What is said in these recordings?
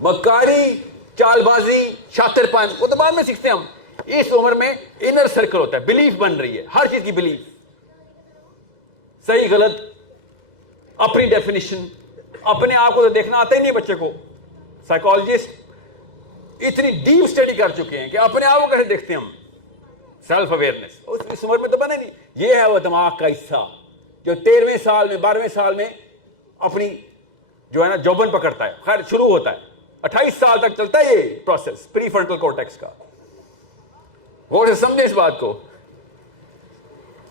مکاری، چال بازی، شاطر پن، وہ تو بعد میں سیکھتے ہیں ہم. اس عمر میں انر سرکل ہوتا ہے، بلیف بن رہی ہے، ہر چیز کی بلیف، صحیح غلط، اپنی ڈیفینیشن. اپنے آپ کو تو دیکھنا آتا ہی نہیں بچے کو. سائیکالوجسٹ اتنی ڈیپ اسٹڈی کر چکے ہیں کہ اپنے آپ کو کیسے دیکھتے ہیں ہم. سیلف اویئرنیس اس عمر میں تو بنے نہیں. یہ ہے وہ دماغ کا حصہ جو 13ویں سال میں 12ویں سال میں اپنی جو ہے نا جوبن پکڑتا ہے. خیر شروع ہوتا ہے 28 سال تک چلتا ہے یہ پروسیس پری فرنٹل کورٹیکس کا. غور سے سمجھیں اس بات کو.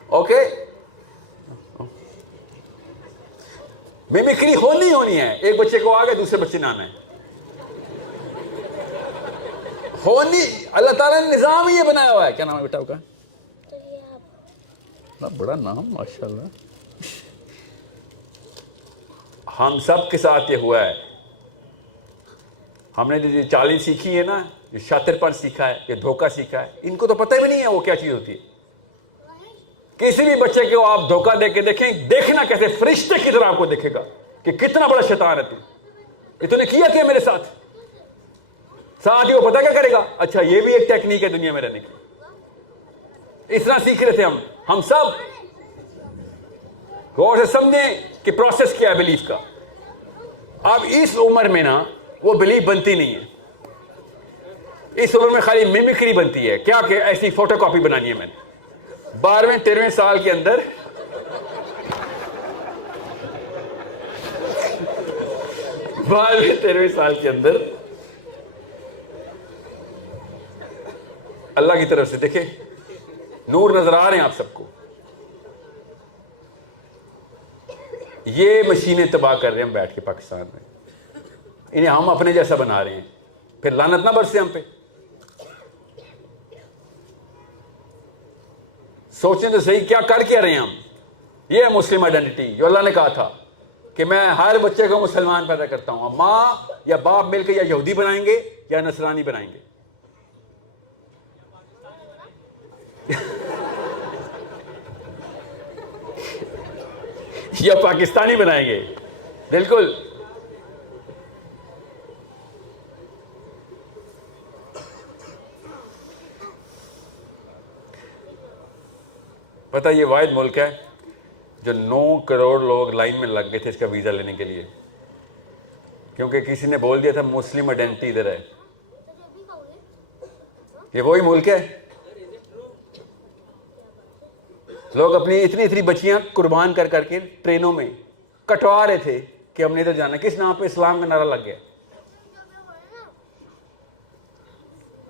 اوکے. میمکری ہونی ہے. ایک بچے کو آگے دوسرے بچے نے آنا ہے. ہونی اللہ تعالیٰ نے نظام ہی یہ بنایا ہوا ہے. کیا نام ہے بیٹا کا؟ بڑا نام ماشاء اللہ. ہم سب کے ساتھ یہ ہوا ہے. ہم نے جو چالیں سیکھی ہے نا، یہ شاطر پن سیکھا ہے، یہ دھوکہ سیکھا ہے، ان کو تو پتہ بھی نہیں ہے وہ کیا چیز ہوتی ہے. کسی بھی بچے کو آپ دھوکہ دے کے دیکھیں، دیکھنا کیسے فرشتے کی طرح آپ کو دیکھے گا کہ کتنا بڑا شیطان ہے تو. یہ تو نے کیا میرے ساتھ ہی وہ پتہ کیا کرے گا؟ اچھا یہ بھی ایک ٹیکنیک ہے دنیا میں رہنے کی. اس طرح سیکھ رہے تھے ہم سب. غور سے سمجھیں کہ پروسیس کیا ہے بلیف کا. اب اس عمر میں نا وہ بلیف بنتی نہیں ہے. اس عمر میں خالی میمکری بنتی ہے. کیا کہ ایسی فوٹو کاپی بنانی ہے میں نے. 12ویں 13ویں سال کے اندر اللہ کی طرف سے دیکھیں نور نظر آ رہے ہیں آپ سب کو. یہ مشینیں تباہ کر رہے ہیں ہم بیٹھ کے پاکستان میں. انہیں ہم اپنے جیسا بنا رہے ہیں. پھر لعنت نہ برسے ہم پہ. سوچیں تو صحیح کیا کر کے رہے ہیں ہم. یہ ہے مسلم آئیڈینٹی جو اللہ نے کہا تھا کہ میں ہر بچے کو مسلمان پیدا کرتا ہوں. ماں یا باپ مل کے یا یہودی بنائیں گے یا نصرانی بنائیں گے. یا پاکستانی بنائیں گے. بالکل. پتہ یہ واحد ملک ہے جو 9 کروڑ لوگ لائن میں لگ گئے تھے اس کا ویزا لینے کے لیے، کیونکہ کسی نے بول دیا تھا مسلم آئیڈینٹی ادھر ہے. یہ وہی ملک ہے. لوگ اپنی اتنی بچیاں قربان کر کے ٹرینوں میں کٹوا رہے تھے کہ ہم نے ادھر جانا. کس نام پہ؟ اسلام کا نعرہ لگ گیا.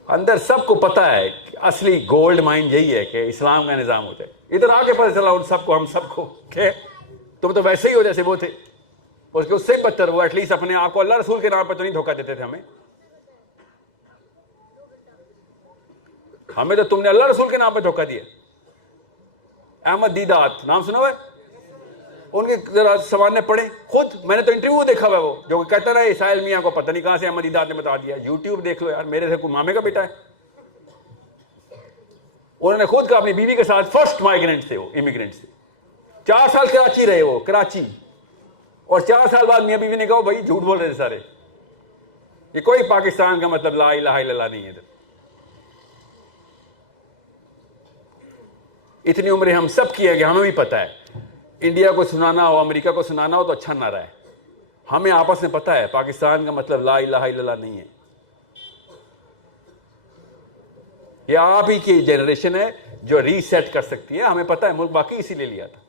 اندر سب کو پتا ہے کہ اصلی گولڈ مائن یہی ہے کہ اسلام کا نظام ہوتا ہے. ادھر آگے پتہ چلا ان سب کو، ہم سب کو کہ تم تو ویسے ہی ہو جیسے وہ تھے. اس کے اس سے بدتر وہ ایٹ لیسٹ اپنے آپ کو اللہ رسول کے نام پہ تو نہیں دھوکہ دیتے تھے ہمیں. ہمیں تو تم نے اللہ رسول کے نام پہ دھوکہ دیا. احمد دیدات نام سنا ہوا ہے؟ ان کے ذرا سوالنے پڑھیں خود. میں نے تو انٹرویو دیکھا ہوا ہے وہ جو کہتا رہا اسرائیل میاں کو پتہ نہیں کہاں سے احمد دیدات نے بتا دیا. یوٹیوب دیکھ لو یار. میرے سے کوئی مامے کا بیٹا ہے. انہوں نے خود کہا اپنی بیوی کے ساتھ فرسٹ مائیگرینٹ تھے وہ امیگرینٹ سے. 4 سال کراچی رہے وہ کراچی. اور 4 سال بعد میاں بیوی نے کہا بھائی جھوٹ بول رہے تھے سارے. یہ کوئی پاکستان کا مطلب لا الہ الا اللہ نہیں ہے. ادھر اتنی عمریں ہم سب کی ہے کہ ہمیں بھی پتہ ہے. انڈیا کو سنانا ہو، امریکہ کو سنانا ہو تو اچھا نہ رہا ہے. ہمیں آپس میں پتہ ہے پاکستان کا مطلب لا الہ الا اللہ نہیں ہے. یہ آپ ہی کی جنریشن ہے جو ری سیٹ کر سکتی ہے. ہمیں پتہ ہے ملک باقی اسی لیے لیا تھا.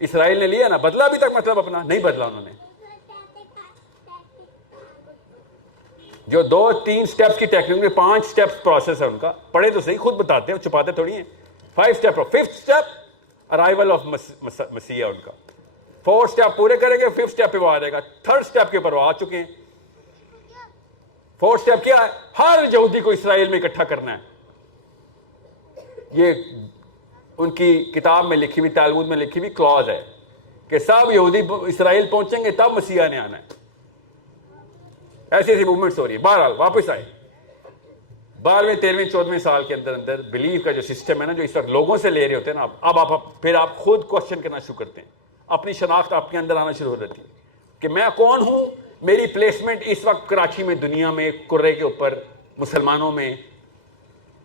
اسرائیل نے لیا نا، بدلا ابھی تک مطلب اپنا نہیں بدلا. انہوں نے جو 2-3 سٹیپس کی ٹیکنیک میں 5 سٹیپس پروسیس ہے ان کا. پڑھے تو صحیح، خود بتاتے ہیں، چھپاتے تھوڑی ہیں. 5 step. 5th step arrival of مسیح ان کا. 4 سٹیپ پورے کریں گے، 5th سٹیپ پہ وہ آ جائے گا. 3rd سٹیپ کے اوپر وہ آ چکے ہیں. 4th سٹیپ کیا ہے؟ ہر یہودی کو اسرائیل میں اکٹھا کرنا ہے. یہ ان کی کتاب میں لکھی ہوئی، تالمود میں لکھی ہوئی کلوز ہے کہ سب یہودی اسرائیل پہنچیں گے تب مسیح نے آنا ہے. ایسی موومنٹس ہو رہی ہے. بہرحال واپس آئے. 12ویں 13ویں 14ویں سال کے اندر بلیف کا جو سسٹم ہے نا، جو اس وقت لوگوں سے لے رہے ہوتے ہیں نا، اب پھر آپ خود کوشچن کرنا شروع کرتے ہیں. اپنی شناخت آپ کے اندر آنا شروع ہو جاتی ہے کہ میں کون ہوں، میری پلیسمنٹ اس وقت کراچی میں، دنیا میں، کرے کے اوپر، مسلمانوں میں،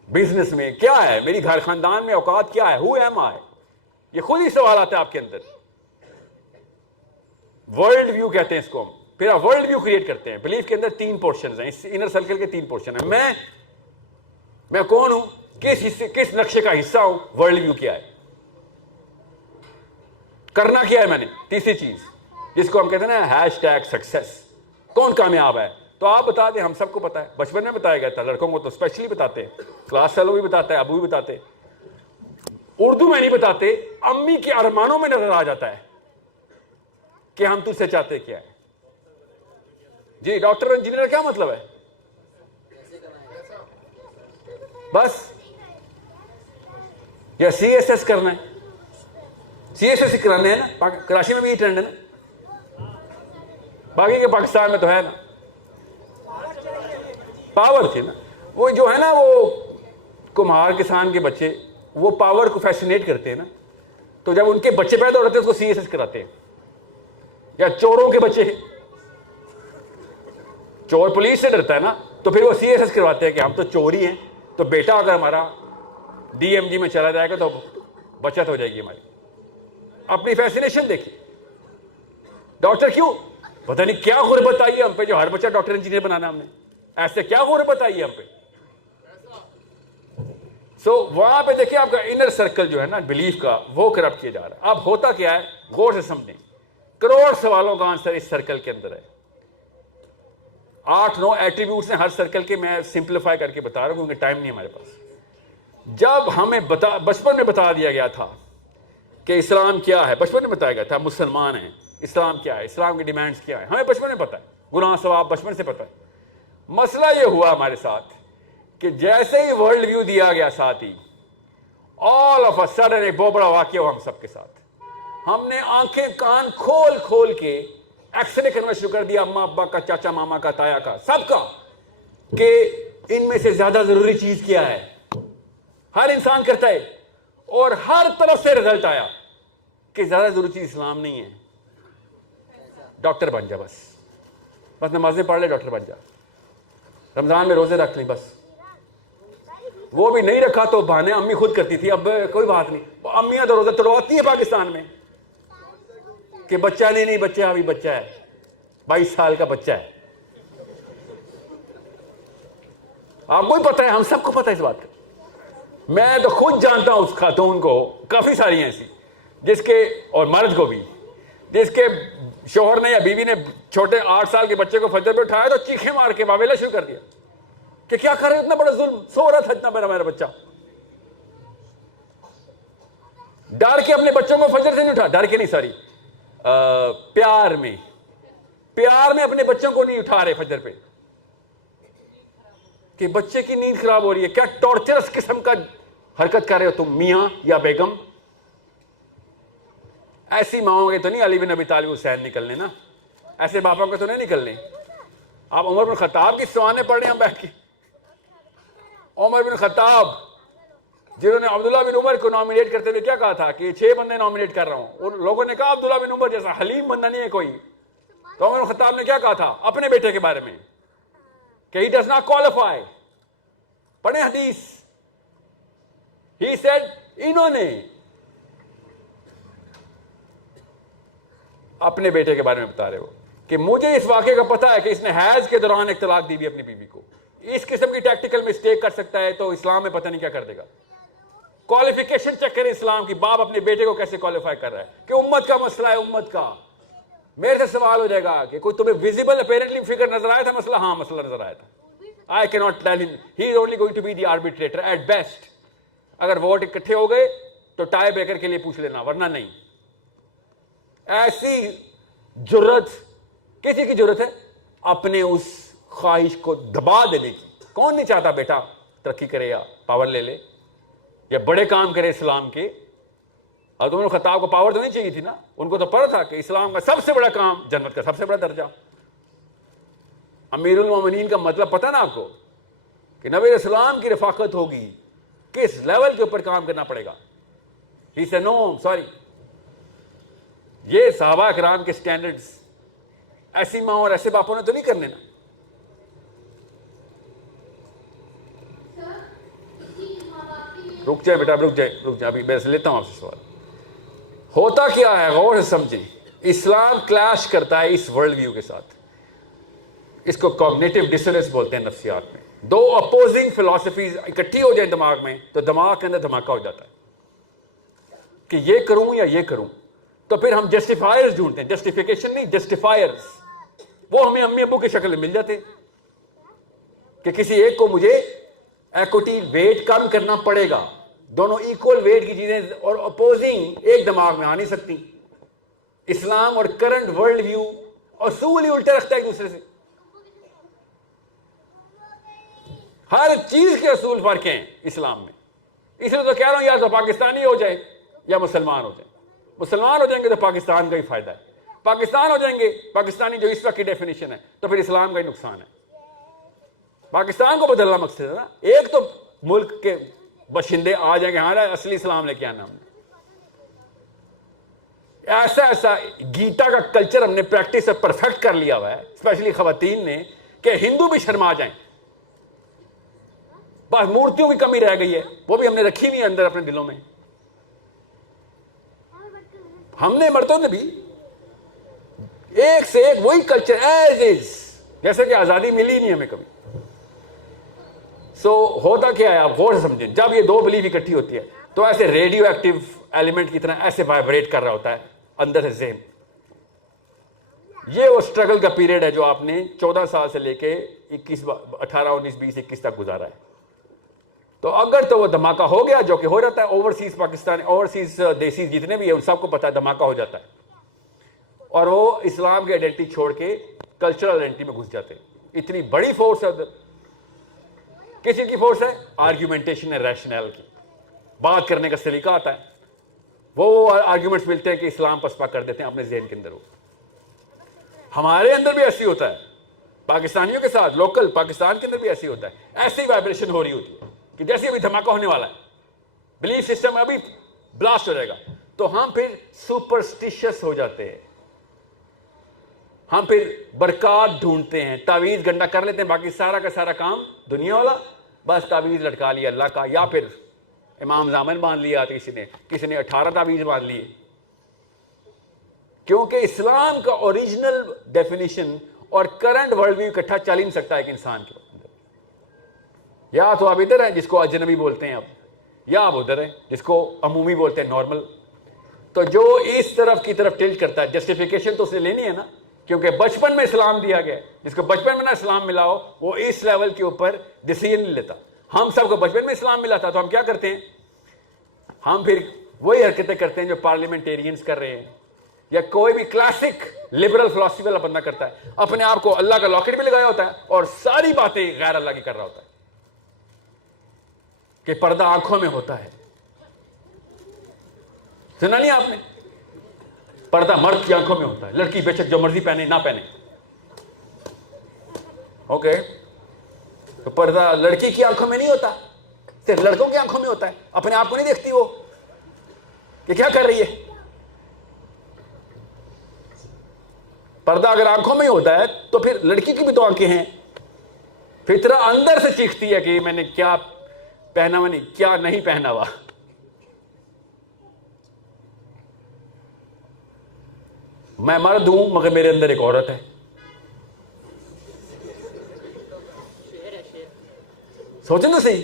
بزنس میں کیا ہے؟ میری گھر خاندان میں اوقات کیا ہے؟ ہو ایم آئی؟ یہ خود ہی سوال آتا ہے آپ کے اندر. ورلڈ ویو کہتے ہیں اس کو ہم. پھر آپ ورلڈ ویو کریٹ کرتے ہیں. بلیف کے اندر 3 پورشنز ہیں، اس انر سرکل کے 3 پورشن ہیں. میں کون ہوں، کس نقشے کا حصہ ہوں، ورلڈ ویو کیا ہے، کرنا کیا ہے میں نے. تیسری چیز جس کو ہم کہتے ہیں نا #سکسیس، کون کامیاب ہے؟ تو آپ بتا دیں، ہم سب کو پتا ہے، بچپن میں بتایا گیا تھا، لڑکوں کو تو اسپیشلی بتاتے ہیں، کلاس فیلو بھی بتاتا ہے، ابو بھی بتاتے ہیں. اردو میں نہیں بتاتے، امی کے ارمانوں میں نظر آ جاتا ہے کہ ہم تجھ سے چاہتے کیا ہے. جی ڈاکٹر انجینئر کیا مطلب ہے؟ بس یا سی ایس ایس کرنا ہے، سی ایس ایس کرانے ہیں نا، کراچی میں بھی یہ ٹرینڈ ہے نا، باقی کے پاکستان میں تو ہے نا. پاور تھی نا وہ، جو ہے نا وہ کمہار کسان کے بچے، وہ پاور کو فیسینیٹ کرتے ہیں نا، تو جب ان کے بچے پیدا ہو رہتے ہیں اس کو سی ایس ایس کراتے ہیں. یا چوروں کے بچے، چور پولیس سے ڈرتا ہے نا، تو پھر وہ سی ایس ایس کرواتے ہیں کہ ہم تو چور ہی ہیں، تو بیٹا اگر ہمارا ڈی ایم جی میں چلا جائے گا تو بچت ہو جائے گی ہماری. اپنی فیسینیشن دیکھیے. ڈاکٹر کیوں؟ پتہ نہیں کیا غربت آئی ہے ہم پہ، جو ہر بچہ ڈاکٹر انجینئر بنانا ہم نے، ایسے کیا غربت آئی ہے ہم پہ. سو وہاں پہ دیکھیں آپ کا انر سرکل جو ہے نا بلیف کا، وہ کرپٹ کیا جا رہا ہے. اب ہوتا کیا ہے، غور سے سمجھیں. کروڑ سوالوں کا آنسر اس سرکل کے اندر ہے. 8-9 ایٹریبیوٹس ہیں ہر سرکل کے، میں سمپلیفائی کر کے بتا رہا ہوں کیونکہ ٹائم نہیں ہمارے پاس. جب ہمیں بچپن میں بتا دیا گیا تھا کہ اسلام کیا ہے، بچپن میں بتایا گیا تھا مسلمان ہیں، اسلام کیا ہے، اسلام کی ڈیمانڈز کیا ہے، ہمیں بچپن میں پتا ہے، گناہ ثواب بچپن سے پتا ہے. مسئلہ یہ ہوا ہمارے ساتھ کہ جیسے ہی ورلڈ ویو دیا گیا ساتھ ہی آل آف اے سڈن ایک بہت بڑا واقعہ ہوا ہم سب کے ساتھ. ہم نے آنکھیں کان کھول کھول کے ایکس رے کرنا شروع کر دیا، اماں ابا کا، چاچا ماما کا، تایا کا، سب کا، کہ ان میں سے زیادہ ضروری چیز کیا ہے. ہر انسان کرتا ہے اور ہر طرف سے رزلٹ آیا کہ زیادہ ضروری چیز اسلام نہیں ہے. ڈاکٹر بن جا، بس نمازیں پڑھ لے، ڈاکٹر بن جا، رمضان میں روزے رکھ لیں بس. وہ بھی نہیں رکھا تو بہانے امی خود کرتی تھی، اب کوئی بات نہیں. امیاں تو روزہ توڑواتی ہیں پاکستان میں کہ بچہ نہیں بچہ ابھی بچہ ہے، 22 سال کا بچہ ہے. آپ کو بھی پتہ ہے، ہم سب کو پتہ ہے اس بات کا. میں تو خود جانتا ہوں اس خاتون کو، کافی ساری ہیں ایسی جس کے، اور مرد کو بھی، جس کے شوہر نے یا بیوی نے چھوٹے 8 سال کے بچے کو فجر پہ اٹھایا تو چیخیں مار کے واویلا شروع کر دیا کہ کیا کر رہے، اتنا بڑا ظلم، سو رہا تھا اتنا میرا بچہ. ڈر کے اپنے بچوں کو فجر سے نہیں اٹھا، ڈر کے نہیں، سوری، پیار میں اپنے بچوں کو نہیں اٹھا رہے فجر پہ کہ بچے کی نیند خراب ہو رہی ہے. کیا ٹارچرس قسم کا حرکت کر رہے ہو تم میاں یا بیگم. ایسی ماؤں کے تو نہیں علی بن ابی طالب حسین نکلنے نا، ایسے باپا کے تو نہیں نکلنے. آپ عمر بن خطاب کی سوانے پڑھ رہے ہیں بیٹھ کے. عمر بن خطاب جنہوں نے عبداللہ بن عمر کو نامینیٹ کرتے ہوئے کیا کہا تھا کہ 6 بندے نامینیٹ کر رہا ہوں. ان لوگوں نے کہا عبداللہ بن عمر جیسا حلیم بندہ نہیں ہے کوئی. تو عمر بن خطاب نے کیا کہا تھا اپنے بیٹے کے بارے میں کہ he does not qualify. پڑھیں حدیث. he said انہوں نے اپنے بیٹے کے بارے میں بتا رہے ہو کہ مجھے اس واقعے کا پتا ہے کہ اس نے حیض کے دوران ایک طلاق دی بھی اپنی بیوی کو. اس قسم کی ٹیکٹیکل مسٹیک کر سکتا ہے تو اسلام میں پتہ نہیں کیا کر دے گا. کوالیفیکیشن چیک کریں اسلام کی، باپ اپنے بیٹے کو کیسے کوالیفائی کر رہا ہے کہ امت کا مسئلہ ہے. امت کا میرے سے سوال ہو جائے گا کہ کوئی تمہیں ویزیبل اپیرنٹلی فگر نظر آیا تھا مسئلہ؟ ہاں مسئلہ نظر آیا تھا. I cannot tell him, he is only going to be the arbitrator at best. اگر ووٹ اکٹھے ہو گئے تو ٹائی بریکر کے لیے پوچھ لینا، ورنہ نہیں. ایسی جرت کسی کی ضرورت ہے اپنے اس خواہش کو دبا دینے کی. کون نہیں چاہتا بیٹا ترقی کرے یا پاور لے لے یا بڑے کام کرے اسلام کے. اور عمر بن خطاب کو پاور تو نہیں چاہیے تھی نا، ان کو تو پتا تھا کہ اسلام کا سب سے بڑا کام جنت کا سب سے بڑا درجہ. امیر المومنین کا مطلب پتہ نا آپ کو کہ نبی اسلام کی رفاقت ہوگی، کس لیول کے اوپر کام کرنا پڑے گا. ہی سے نو سوری، یہ صحابہ کرام کے سٹینڈرڈز ایسی ماں اور ایسے باپوں نے تو نہیں کرنے نا. رک جائے بیٹا، رک جائے ابھی میں لیتا ہوں آپ سے سوال. ہوتا کیا ہے غور سے سمجھیں. اسلام کلیش کرتا ہے اس ورلڈ ویو کے ساتھ. اس کو کوگنیٹو ڈسوننس بولتے ہیں نفسیات میں. دو اپوزنگ فلاسفیز اکٹھی ہو جائیں دماغ میں تو دماغ کے اندر دھماکہ ہو جاتا ہے کہ یہ کروں یا یہ کروں. تو پھر ہم جسٹیفائرز ڈھونڈتے ہیں، جسٹیفیکیشن نہیں، جسٹیفائرز. وہ ہمیں امی ابو کی شکل میں مل جاتے ہیں کہ کسی ایک کو مجھے ایکوٹی ویٹ کم کرنا پڑے گا. دونوں ایکول ویٹ کی چیزیں اور اپوزنگ ایک دماغ میں آ نہیں سکتی. اسلام اور کرنٹ ورلڈ ویو اصول ہی الٹے رکھتا ہے ایک دوسرے سے. ہر چیز کے اصول فرق ہیں اسلام میں. اس لیے تو کہہ رہا ہوں یا تو پاکستانی ہو جائے یا مسلمان ہو جائے. مسلمان ہو جائیں گے تو پاکستان کا ہی فائدہ ہے. پاکستان ہو جائیں گے پاکستانی جو اس وقت کی ڈیفینیشن ہے تو پھر اسلام کا ہی نقصان ہے. پاکستان کو بدلنا مقصد ہے نا. ایک تو ملک کے باشندے آ جائیں گے ہاں اصلی اسلام لے کے آنا. ہم نے ایسا گیتا کا کلچر ہم نے پریکٹس پرفیکٹ کر لیا ہوا ہے، اسپیشلی خواتین نے، کہ ہندو بھی شرما جائیں. بس مورتیوں کی کمی رہ گئی ہے، وہ بھی ہم نے رکھی ہوئی اندر اپنے دلوں میں. ہم نے مردوں نے بھی ایک سے ایک وہی کلچر ایز از، جیسے کہ آزادی ملی نہیں ہمیں کبھی. سو ہوتا کیا ہے آپ غور سے سمجھیں. جب یہ دو بلیف اکٹھی ہوتی ہے تو ایسے ریڈیو ایکٹیو ایلیمنٹ کی طرح ایسے وائبریٹ کر رہا ہوتا ہے اندر سے ذہن. یہ وہ اسٹرگل کا پیریڈ ہے جو آپ نے 14 سال سے لے کے 18 19 20 21 تک گزارا ہے. تو اگر تو وہ دھماکہ ہو گیا، جو کہ ہو جاتا ہے اوورسیز پاکستان، اوورسیز دیسی جتنے بھی ہیں ان سب کو پتا ہے دھماکہ ہو جاتا ہے، اور وہ اسلام کی آئیڈینٹی چھوڑ کے کلچرل آئیڈینٹی میں گھس جاتے ہیں. اتنی بڑی فورس ہے ادھر. کس چیز کی فورس ہے؟ آرگیومنٹیشن ہے، ریشنل کی بات کرنے کا سلیقہ آتا ہے. وہ آرگیومنٹس ملتے ہیں کہ اسلام پسپا کر دیتے ہیں اپنے ذہن کے اندر. وہ ہمارے اندر بھی ایسی ہوتا ہے، پاکستانیوں کے ساتھ لوکل پاکستان کے اندر بھی ایسی ہوتا ہے. ایسی وائبریشن ہو رہی ہوتی ہے کہ جیسے ابھی دھماکہ ہونے والا ہے، بلیف سسٹم ابھی بلاسٹ ہو جائے گا، تو ہم پھر سپرسٹیشس ہو جاتے ہیں. ہم پھر برکات ڈھونڈتے ہیں، تعویذ گنڈا کر لیتے ہیں، باقی سارا کا سارا کام دنیا والا، بس تعویذ لٹکا لیا اللہ کا، یا پھر امام زامن مان لیا کسی نے 18 تعویذ مان لیے. کیونکہ اسلام کا اوریجنل ڈیفینیشن اور کرنٹ ورلڈ ویو اکٹھا چل ہی نہیں سکتا ایک انسان کے اندر. یا تو آپ ادھر ہیں جس کو اجنبی بولتے ہیں آپ، یا آپ ادھر ہیں جس کو عمومی بولتے ہیں، نارمل. تو جو اس طرف کی طرف ٹلٹ کرتا ہے، جسٹیفیکیشن تو اسے لینی ہے نا، کیونکہ بچپن میں اسلام دیا گیا. جس کو بچپن میں نہ اسلام ملا ہو وہ اس لیول کے اوپر ڈیسیژن نہیں لیتا. ہم سب کو بچپن میں اسلام ملا تھا تو ہم کیا کرتے ہیں؟ ہم پھر وہی حرکتیں کرتے ہیں جو پارلیمنٹیرینز کر رہے ہیں، یا کوئی بھی کلاسک لبرل فلسفی والا بندہ کرتا ہے. اپنے آپ کو اللہ کا لاکٹ بھی لگایا ہوتا ہے اور ساری باتیں غیر اللہ کی کر رہا ہوتا ہے کہ پردہ آنکھوں میں ہوتا ہے. سنا نہیں آپ نے؟ پردہ مرد کی آنکھوں میں ہوتا ہے، لڑکی بے شک جو مرضی پہنے نہ پہنے. اوکے، تو پردہ لڑکی کی آنکھوں میں نہیں ہوتا، صرف لڑکوں کی آنکھوں میں ہوتا ہے. اپنے آپ کو نہیں دیکھتی وہ کہ کیا کر رہی ہے. پردہ اگر آنکھوں میں ہی ہوتا ہے تو پھر لڑکی کی بھی تو آنکھیں ہیں. فطرہ اندر سے چیختی ہے کہ میں نے کیا پہنا ہوا نہیں، کیا نہیں پہنا ہوا. میں مرد ہوں مگر میرے اندر ایک عورت ہے. سوچیں نا صحیح،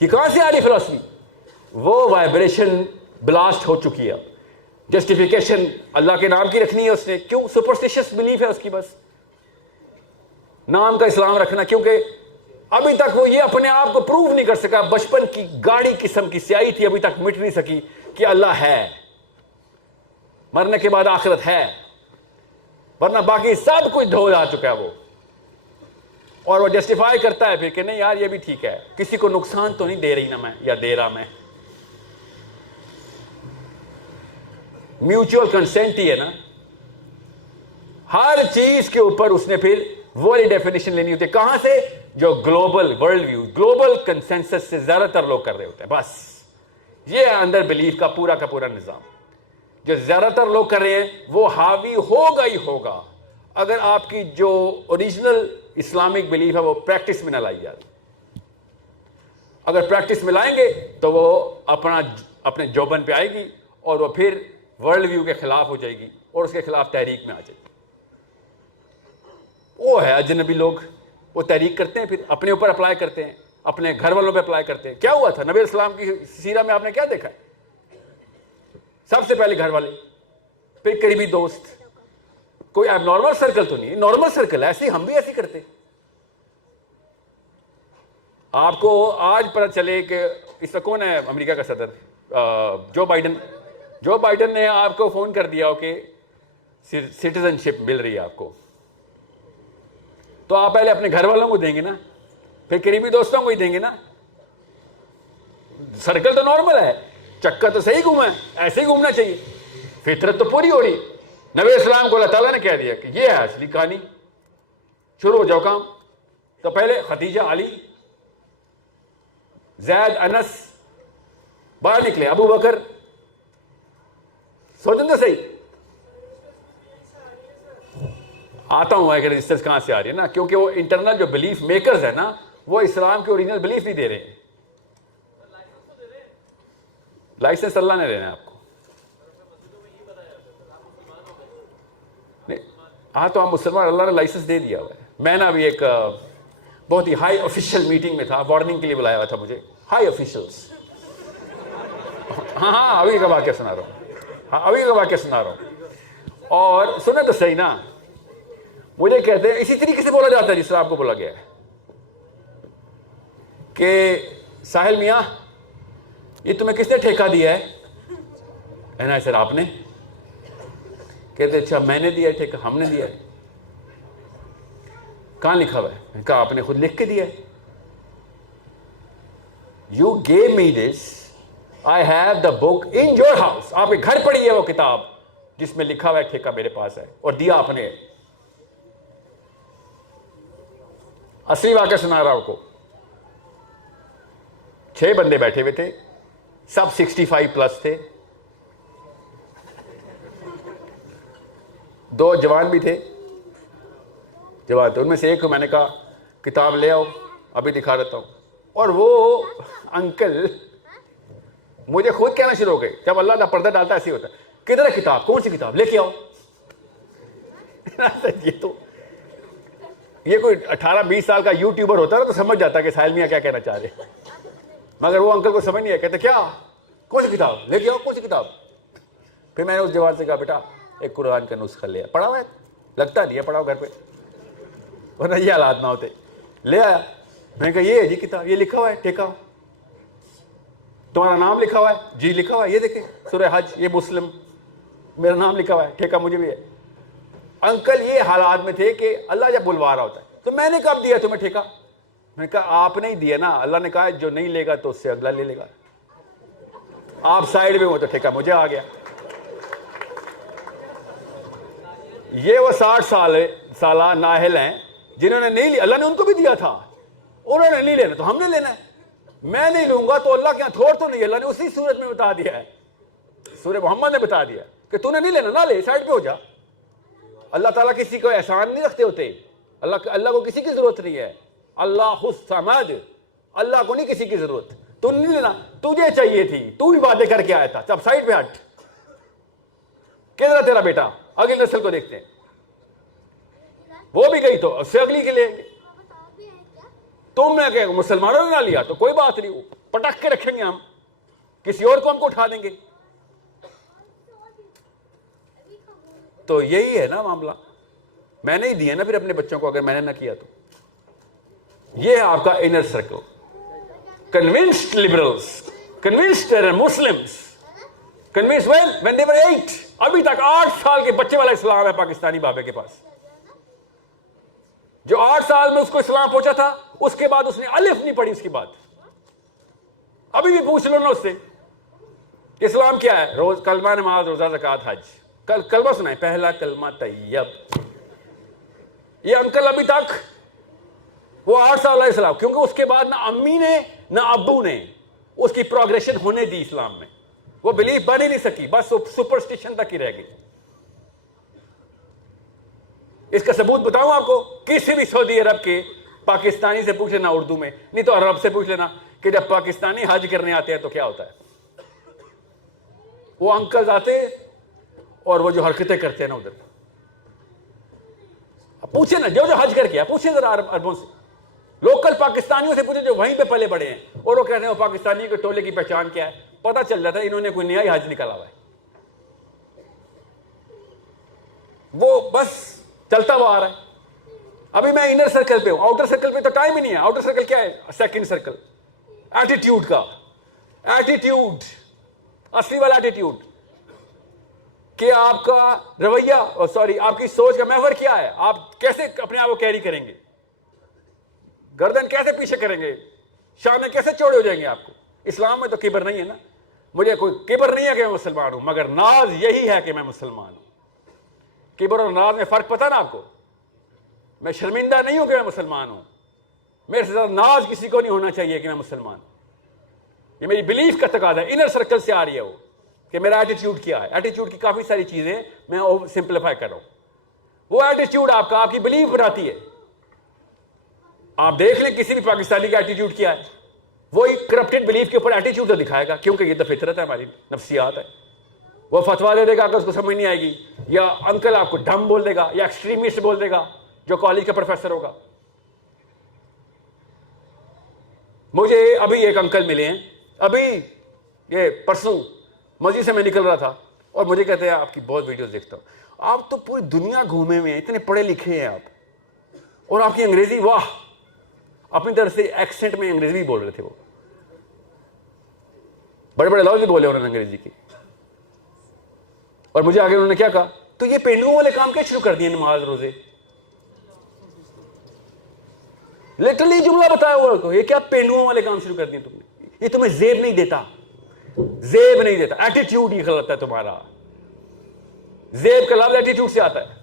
یہ کہاں سے آ رہی فلسفی؟ وہ وائبریشن بلاسٹ ہو چکی ہے. جسٹیفیکیشن اللہ کے نام کی رکھنی ہے اس نے، کیوں؟ سپرسٹیشس بلیف ہے اس کی. بس نام کا اسلام رکھنا، کیونکہ ابھی تک وہ یہ اپنے آپ کو پروو نہیں کر سکا. بچپن کی گاڑی قسم کی سیاہی تھی، ابھی تک مٹ نہیں سکی کہ اللہ ہے، مرنے کے بعد آخرت ہے، ورنہ باقی سب کچھ دھو جا چکا ہے وہ. اور وہ جسٹیفائی کرتا ہے پھر کہ نہیں یار یہ بھی ٹھیک ہے، کسی کو نقصان تو نہیں دے رہی نا میں، یا دے رہا میں. میوچل کنسینٹ ہی ہے نا. ہر چیز کے اوپر اس نے پھر وہی ڈیفینیشن لینی ہوتی ہے. کہاں سے؟ جو global world view, global consensus سے زیادہ تر لوگ کر رہے ہوتے ہیں. بس یہ ہے اندر بلیف کا پورا نظام. جو زیادہ تر لوگ کر رہے ہیں وہ حاوی ہوگا ہی ہوگا اگر آپ کی جو اوریجنل اسلامک بلیف ہے وہ پریکٹس میں نہ لائی جائے. اگر پریکٹس میں لائیں گے تو وہ اپنے جوبن پہ آئے گی اور وہ پھر ورلڈ ویو کے خلاف ہو جائے گی اور اس کے خلاف تحریک میں آ جائے گی. وہ ہے اجنبی لوگ، وہ تحریک کرتے ہیں پھر اپنے اوپر اپلائی کرتے ہیں، اپنے گھر والوں پہ اپلائی کرتے ہیں. کیا ہوا تھا نبی اسلام کی سیرہ میں آپ نے کیا دیکھا ہے؟ سب سے پہلے گھر والے، پھر قریبی دوست. کوئی اب نارمل سرکل تو نہیں، نارمل سرکل ہے، ایسے ہم بھی ایسے کرتے. آپ کو آج پتہ چلے کہ اس وقت کون ہے امریکہ کا صدر؟ جو بائیڈن نے آپ کو فون کر دیا ہو کہ سٹیزن شپ مل رہی ہے آپ کو، تو آپ پہلے اپنے گھر والوں کو دیں گے نا، پھر قریبی دوستوں کو ہی دیں گے نا. سرکل تو نارمل ہے، چکر تو صحیح گھوما ہے، ایسے ہی گھومنا چاہیے. فطرت تو پوری ہو رہی. نبی اسلام کو اللہ تعالیٰ نے کہہ دیا کہ یہ ہے اصلی کہانی، شروع ہو جاؤ کام. تو پہلے خدیجہ، علی، زید، انس باہر نکلے، ابو بکر. سوچیں تو صحیح. آتا ہوں کہ رجسٹرز کہاں سے آ رہی ہے نا، کیونکہ وہ انٹرنل جو بلیف میکرز ہیں نا وہ اسلام کے اوریجنل بلیف نہیں دے رہے ہیں. لائسنس اللہ نے دینا ہے آپ کو. ہاں تو ہم مسلمان، اللہ نے لائسنس دے دیا ہوا ہے. میں نا ابھی ایک بہت ہی ہائی آفیشیل میٹنگ میں تھا، وارننگ کے لیے بلایا ہوا تھا مجھے. High officials. ہاں ابھی کا واقعہ سنا رہا ہوں. اور سنیں تو صحیح نا، مجھے کہتے ہیں اسی طریقے سے بولا جاتا ہے جس طرح آپ کو بولا گیا ہے کہ ساحل میاں یہ تمہیں کس نے ٹھیکہ دیا ہے نا سر؟ آپ نے. کہتے اچھا میں نے دیا ہے ٹھیکہ؟ ہم نے دیا ہے. کہاں لکھا ہوا ہے؟ میں نے کہا آپ نے خود لکھ کے دیا ہے. You give me this, I have the book in your house. آپ کے گھر پڑی ہے وہ کتاب جس میں لکھا ہوا ہے ٹھیکہ میرے پاس ہے، اور دیا آپ نے. اصلی واقعہ سنا رہا ہوں کو. 6 بندے بیٹھے ہوئے تھے، سب 65 پلس تھے. 2 جوان بھی تھے. ان میں سے ایک کو میں نے کہا کتاب لے آؤ، ابھی دکھا دیتا ہوں. اور وہ انکل مجھے خود کہنا شروع ہو گئے، جب اللہ کا پردہ ڈالتا ایسے ہوتا ہے، کدھر ہے کتاب؟ کون سی کتاب؟ لے کے آؤ. یہ کوئی 18-20 سال کا یوٹیوبر ہوتا ہے تو سمجھ جاتا کہ ساحل میاں کیا کہنا چاہ رہے ہیں، مگر وہ انکل کو سمجھ نہیں آیا. کہتے کیا؟ کون سی کتاب؟ لے کے آؤ. کون سی کتاب؟ پھر میں نے اس جوان سے کہا بیٹا ایک قرآن کا نسخہ لیا. پڑھا ہوا ہے؟ لگتا نہیں ہے پڑھا ہو گھر پہ، ورنہ یہ حالات نہ ہوتے. لے آیا. میں نے کہا یہ ہے جی کتاب، یہ لکھا ہوا ہے ٹھیکہ. تمہارا نام لکھا ہوا ہے؟ جی لکھا ہوا ہے. یہ دیکھیں سورہ حج، یہ مسلم، میرا نام لکھا ہوا ہے، ٹھیکہ مجھے بھی ہے. انکل یہ حالات میں تھے کہ اللہ جب بلوا رہا ہوتا ہے. تو میں نے کب دیا تمہیں ٹھیکہ؟ میں نے کہا آپ نے ہی دیا نا. اللہ نے کہا جو نہیں لے گا تو اس سے اگلا لے لے گا. آپ سائڈ میں ہو تو ٹھیکہ مجھے آ گیا. یہ وہ 60 سالہ نااہل ہیں جنہوں نے نہیں لیا. اللہ نے ان کو بھی دیا تھا، انہوں نے نہیں لینا تو ہم نے لینا ہے. میں نہیں لوں گا تو اللہ کے یہاں تھوڑ تو نہیں. اللہ نے اسی صورت میں بتا دیا ہے، سورہ محمد نے بتا دیا کہ تو نے نہیں لینا نہ لے، سائڈ پہ ہو جا. اللہ تعالیٰ کسی کو احسان نہیں رکھتے ہوتے. اللہ کو کسی کی ضرورت نہیں ہے. اللہ الصمد، اللہ کو نہیں کسی کی ضرورت. تو نہیں لینا، تجھے چاہیے تھی، تو بھی وعدے کر کے آیا تھا. اب سائڈ پہ ہٹ. کدھر ہے تیرا بیٹا؟ اگلی نسل کو دیکھتے ہیں. وہ بھی گئی تو اس سے اگلی کے لیں گے. تم نے کہ مسلمانوں نے نہ لیا تو کوئی بات نہیں، پٹک کے رکھیں گے ہم، کسی اور کو ہم کو اٹھا دیں گے. تو یہی ہے نا معاملہ. میں نے ہی دیا نا پھر اپنے بچوں کو اگر میں نے نہ کیا تو. یہ ہے آپ کا inner circle. Convinced liberals, convinced Muslims, convinced when they were 8. ابھی تک 8 سال کے بچے والا اسلام ہے پاکستانی بابے کے پاس. جو 8 سال میں اس کو اسلام پہنچا تھا، اس کے بعد اس نے الف نہیں پڑھی. اس کے بعد ابھی بھی پوچھ لو نا اس سے اسلام کیا ہے. روز کلمہ، نماز، روزہ، زکوٰۃ، حج. کلمہ سنائیں، پہلا کلمہ طیب. یہ انکل ابھی تک وہ 8 سال اسلام، کیونکہ اس کے بعد نہ امی نے نہ ابو نے اس کی پروگریشن ہونے دی اسلام میں. وہ بلیف بن ہی نہیں سکی, بس سپرسٹیشن تک ہی رہ گئی. اس کا ثبوت بتاؤں آپ کو, کسی بھی سعودی عرب کے پاکستانی سے پوچھ لینا اردو میں, نہیں تو عرب سے پوچھ لینا کہ جب پاکستانی حج کرنے آتے ہیں تو کیا ہوتا ہے. وہ انکل آتے اور وہ جو حرکتیں کرتے ہیں نا ادھر, پوچھے نا جو حج کر کے پوچھیں ذرا عربوں سے, لوکل پاکستانیوں سے پوچھیں جو وہیں پہ پلے بڑے ہیں, اور وہ کہتے ہیں وہ پاکستانی کے ٹولے کی پہچان کیا ہے, پتہ چل جاتا ہے انہوں نے کوئی نیا ہی حج نکالا ہوا ہے. وہ بس چلتا ہوا آ رہا ہے. ابھی میں انر سرکل پہ ہوں, آؤٹر سرکل پہ تو ٹائم ہی نہیں ہے. آؤٹر سرکل کیا ہے؟ سیکنڈ سرکل, ایٹیٹیوڈ کا, ایٹیٹیوڈ, اصلی والا ایٹیٹیوڈ کہ آپ کا رویہ, سوری آپ کی سوچ کا محور کیا ہے, آپ کیسے اپنے آپ کو کیری کریں گے, گردن کیسے پیچھے کریں گے, شانے کیسے چوڑے ہو جائیں گے آپ کو. اسلام میں تو کبر نہیں ہے نا, مجھے کوئی کبر نہیں ہے کہ میں مسلمان ہوں, مگر ناز یہی ہے کہ میں مسلمان ہوں. کبر اور ناز میں فرق پتہ نا آپ کو. میں شرمندہ نہیں ہوں کہ میں مسلمان ہوں, میرے سے زیادہ ناز کسی کو نہیں ہونا چاہیے کہ میں مسلمان ہوں. یہ میری بلیف کا تقاضا ہے, انر سرکل سے آ رہی ہے وہ کہ میرا ایٹیٹیوڈ کیا ہے. ایٹیٹیوڈ کی کافی ساری چیزیں میں سمپلیفائی کر رہا ہوں. وہ ایٹیٹیوڈ آپ کا آپ کی بلیف بناتی ہے. آپ دیکھ لیں کسی بھی پاکستانی کا ایٹیٹیوڈ کیا ہے, وہی کرپٹڈ بلیف کے اوپر ایٹیٹیوڈ تو دکھائے گا, کیونکہ یہ تو فطرت ہے, ہماری نفسیات ہے. وہ فتوا دے دے گا اگر اس کو سمجھ نہیں آئے گی, یا انکل آپ کو ڈم بول دے گا, یا ایکسٹریمسٹ بول دے گا جو کالج کا پروفیسر ہوگا. مجھے ابھی ایک انکل ملے ہیں, ابھی یہ پرسوں مسجد سے میں نکل رہا تھا, اور مجھے کہتے ہیں آپ کی بہت ویڈیوز دیکھتا ہوں, آپ تو پوری دنیا گھومے ہوئے ہیں, اتنے پڑھے لکھے ہیں آپ, اور آپ کی انگریزی واہ, اپنی طرف سے ایکسنٹ میں انگریزی بھی بول رہے تھے. وہ بڑے بڑے لفظ بھی بولے انہوں نے انگریزی کی. اور مجھے آگے انہوں نے کیا کہا, تو یہ پینڈوؤں والے کام کیا شروع کر دیے, نماز روزے, لٹرلی جملہ بتایا ہوا کو, یہ کیا پینڈوؤں والے کام شروع کر دیے تم نے, یہ تمہیں زیب نہیں دیتا, زیب نہیں دیتا. ایٹیٹیوڈ ہی غلط ہے تمہارا. زیب کا لفظ ایٹیٹیوڈ سے آتا ہے.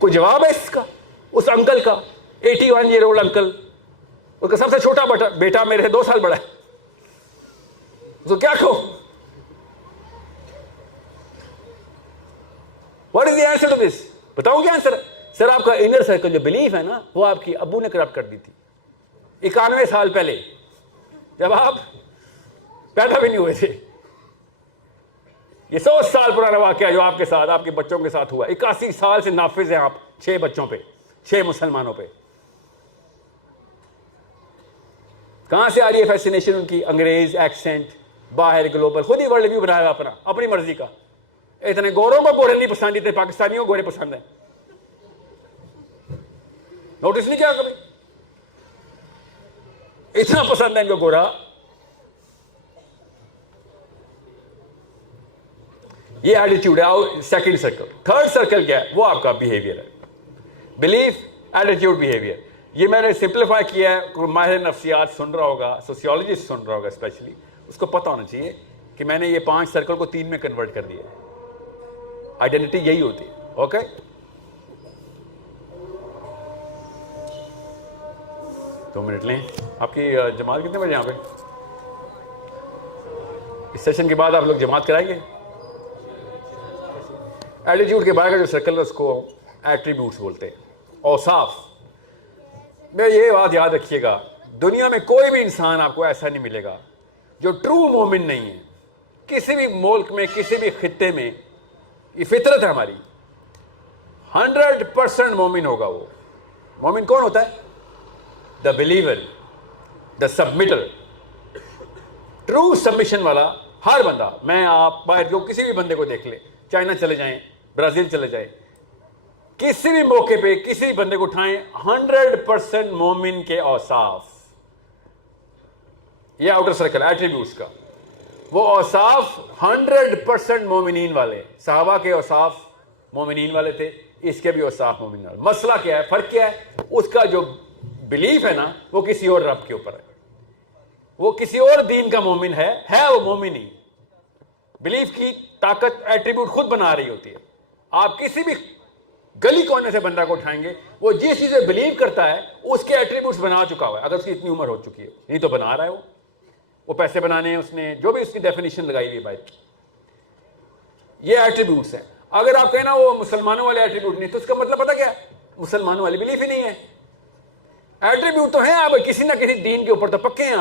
کوئی جواب ہے اس کا, اس انکل کا, 81 ایئر اولڈ انکل, اس کا سب سے چھوٹا بیٹا میرے سے 2 سال بڑا ہے, اس کو کیا کہو؟ What is the answer to this? بتاؤں کیا آنسر؟ سر آپ کا انر سرکل جو بلیف ہے نا, وہ آپ کی ابو نے کرپٹ کر دی تھی 91 سال پہلے, جب آپ پیدا بھی نہیں ہوئے تھے. یہ 100 سال پرانا واقعہ جو آپ کے ساتھ, آپ کے بچوں کے ساتھ ہوا. 81 سال سے نافذ ہیں آپ 6 بچوں پہ, 6 مسلمانوں پہ. کہاں سے آ رہی ہے فیسینیشن ان کی؟ انگریز, ایکسنٹ, باہر گلوبل, خود ہی ورلڈ ویو بنایا اپنا, اپنی مرضی کا. اتنے گوروں کو گورے نہیں پسند, اتنے پاکستانیوں کو گورے پسند ہیں. نوٹس نہیں کیا کبھی؟ اتنا پسند ہے ان کو گورا. یہ ایٹیٹیوڈ ہے سیکنڈ سرکل. تھرڈ سرکل کیا ہے؟ وہ آپ کا بیہیویئر ہے, بلیف, ایٹیٹیوڈ, بیہیویئر. یہ میں نے سمپلیفائی کیا ہے. کوئی ماہر نفسیات سن رہا ہوگا, سوسیولوجسٹ سن رہا ہوگا اسپیشلی, اس کو پتہ ہونا چاہیے کہ میں نے یہ 5 سرکل کو 3 میں کنورٹ کر دیا ہے. آئیڈینٹی یہی ہوتی ہے. اوکے, دو منٹ لیں. آپ کی جماعت کتنے بجے یہاں پہ؟ اس سیشن کے بعد آپ لوگ جماعت کرائیں گے؟ ایٹیٹیوڈ کے بعد کا جو سرکل ہے اس کو ایٹریبیوٹس بولتے ہیں, اوصاف. میں یہ بات یاد رکھیے گا, دنیا میں کوئی بھی انسان آپ کو ایسا نہیں ملے گا جو ٹرو مومن نہیں ہے. کسی بھی ملک میں, کسی بھی خطے میں, یہ فطرت ہے ہماری, 100% مومن ہوگا. وہ مومن کون ہوتا ہے؟ The believer, the submitter, true submission والا ہر بندہ. میں آپ باہر جو کسی بھی بندے کو دیکھ لیں, چائنا چلے جائیں, برازیل چلے جائیں, کسی بھی موقع پہ کسی بھی بندے کو اٹھائیں, 100% مومن کے اوصاف. یہ آؤٹر سرکل ایٹریبیوٹس کا. وہ اوصاف 100% مومنین والے. صحابہ کے اوصاف مومنین والے تھے, اس کے بھی اوصاف مومنین والے. مسئلہ کیا ہے, فرق کیا ہے؟ اس کا جو بلیف ہے نا, وہ کسی اور رب کے اوپر ہے. وہ کسی اور دین کا مومن ہے وہ مومن ہی. بلیف کی طاقت ایٹریبیوٹ خود بنا رہی ہوتی ہے. آپ کسی بھی گلی کونے سے بندہ کو اٹھائیں گے, وہ جس چیز میں بلیو کرتا ہے اس کے ایٹریبیوٹس بنا چکا ہوا ہے, اگر اس کی اتنی عمر ہو چکی ہے, نہیں تو بنا رہا ہے وہ پیسے بنانے ہیں اس نے, جو بھی اس کی ڈیفینیشن لگائی ہوئی ہے بھائی, یہ ایٹریبیوٹس ہیں. اگر آپ کہیں نا وہ مسلمانوں والے ایٹریبیوٹ نہیں, تو اس کا مطلب پتہ کیا ہے, مسلمانوں والی بلیف ہی نہیں ہے. ایٹریبیوٹ تو ہیں آپ کسی نہ کسی دین کے اوپر تو پکے ہیں.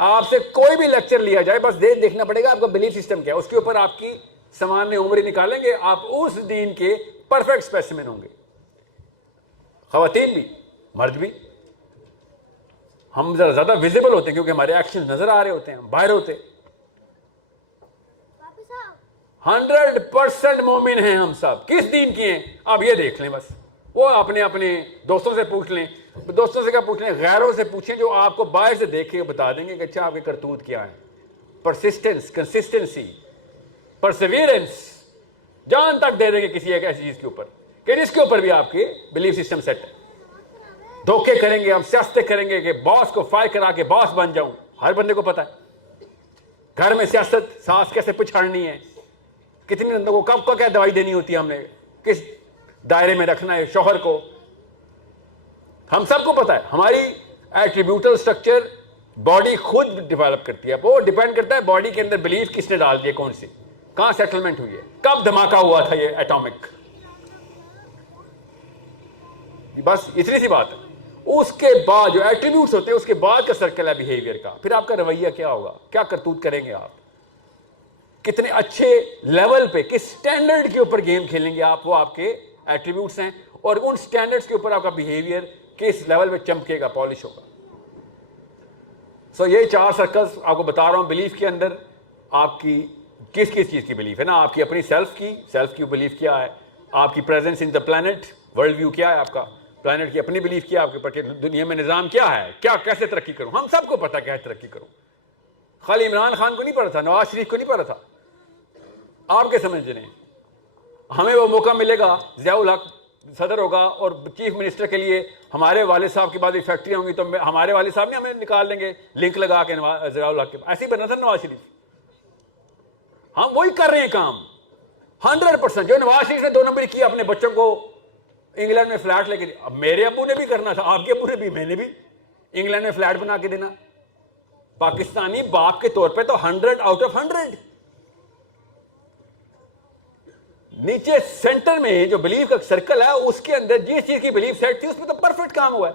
آپ سے کوئی بھی لیکچر لیا جائے, بس دیکھنا پڑے گا آپ کا بلیف سسٹم کیا ہے, اس کے اوپر آپ کی سامان عمری نکالیں گے, آپ اس دین کے پرفیکٹ اسپیسیمن ہوں گے, خواتین بھی مرد بھی. ہم ذرا زیادہ ویزیبل ہوتے ہیں کیونکہ ہمارے ایکشن نظر آ رہے ہوتے ہیں, باہر ہوتے. 100% مومن ہیں ہم سب. کس دین کی ہیں آپ یہ دیکھ لیں بس. وہ اپنے دوستوں سے پوچھ لیں, دوستوں سے کیا پوچھ لیں, غیروں سے پوچھیں جو آپ کو باہر سے دیکھ کے بتا دیں گے کہ اچھا آپ کے کرتوت کیا ہیں. پرسسٹنس, کنسسٹنسی, پرسیویرنس, جان تک دے دیں گے کسی ایک ایسی چیز کے اوپر کہ جس کے اوپر بھی آپ کے بلیف سسٹم سیٹ ہے. دھوکے کریں گے, ہم سیاستیں کریں گے کہ باس کو فائر کرا کے باس بن جاؤں. ہر بندے کو پتا ہے گھر میں سیاست, ساس کیسے پچھاڑنی ہے, کتنی بندوں کو کب کیا دوائی دینی ہوتی ہے, ہم نے کس دائرے میں رکھنا ہے شوہر کو, ہم سب کو پتا ہے. ہماری ایٹریبیوٹل سٹرکچر باڈی خود ڈیولپ کرتی ہے. وہ ڈیپینڈ کرتا ہے باڈی کے اندر بلیف کس نے ڈال دیا, کون سی, کہاں سیٹلمنٹ ہوئی ہے, کب دھماکہ ہوا تھا یہ ایٹامک. بس اتنی سی بات ہے. اس کے بعد جو ایٹریبیوٹس ہوتے ہیں اس کے بعد کا سرکل ہے بیہیویئر کا. پھر آپ کا رویہ کیا ہوگا, کیا کرتوت کریں گے آپ, کتنے اچھے لیول پہ, کس سٹینڈرڈ کے اوپر گیم کھیلیں گے آپ, وہ آپ کے ایٹریبیوٹس ہیں. اور ان سٹینڈرڈز کے اوپر آپ کا بیہیویئر کس لیول پہ چمکے گا, پالش ہوگا. سو یہ 4 سرکلز آپ کو بتا رہا ہوں. بلیف کے اندر آپ کی کس چیز کی بلیف ہے نا, آپ کی اپنی سیلف کی بلیف کیا ہے, آپ کی presence in the planet, world view کیا ہے آپ کا, پلانٹ کی اپنی بلیف کیا ہے آپ کے اوپر, دنیا میں نظام کیا ہے, کیا کیسے ترقی کروں. ہم سب کو پتا کیسے ترقی کروں. خالی عمران خان کو نہیں پتا تھا, نواز شریف کو نہیں پتا تھا. آپ کے سمجھ رہے ہیں, ہمیں وہ موقع ملے گا, ضیاء الحق صدر ہوگا اور چیف منسٹر کے لیے ہمارے والد صاحب کی بعد فیکٹریاں ہوں گی, تو ہمارے والد صاحب نے ہمیں نکال دیں گے لنک لگا کے ضیاء الحق کے. ایسے ہی بنا تھا نواز شریف. ہم وہی کر رہے ہیں کام 100%. جو نواز شریف نے 2 نمبر کیا اپنے بچوں کو انگلینڈ میں فلیٹ لے کے, اب میرے ابو نے بھی کرنا تھا, آپ کے ابو نے بھی, میں نے بھی انگلینڈ میں فلیٹ بنا کے دینا. پاکستانی باپ کے طور پہ تو 100 آؤٹ آف 100. نیچے سینٹر میں جو بلیف کا سرکل ہے اس کے اندر جس چیز کی بلیف سیٹ تھی اس میں تو پرفیکٹ کام ہوا ہے.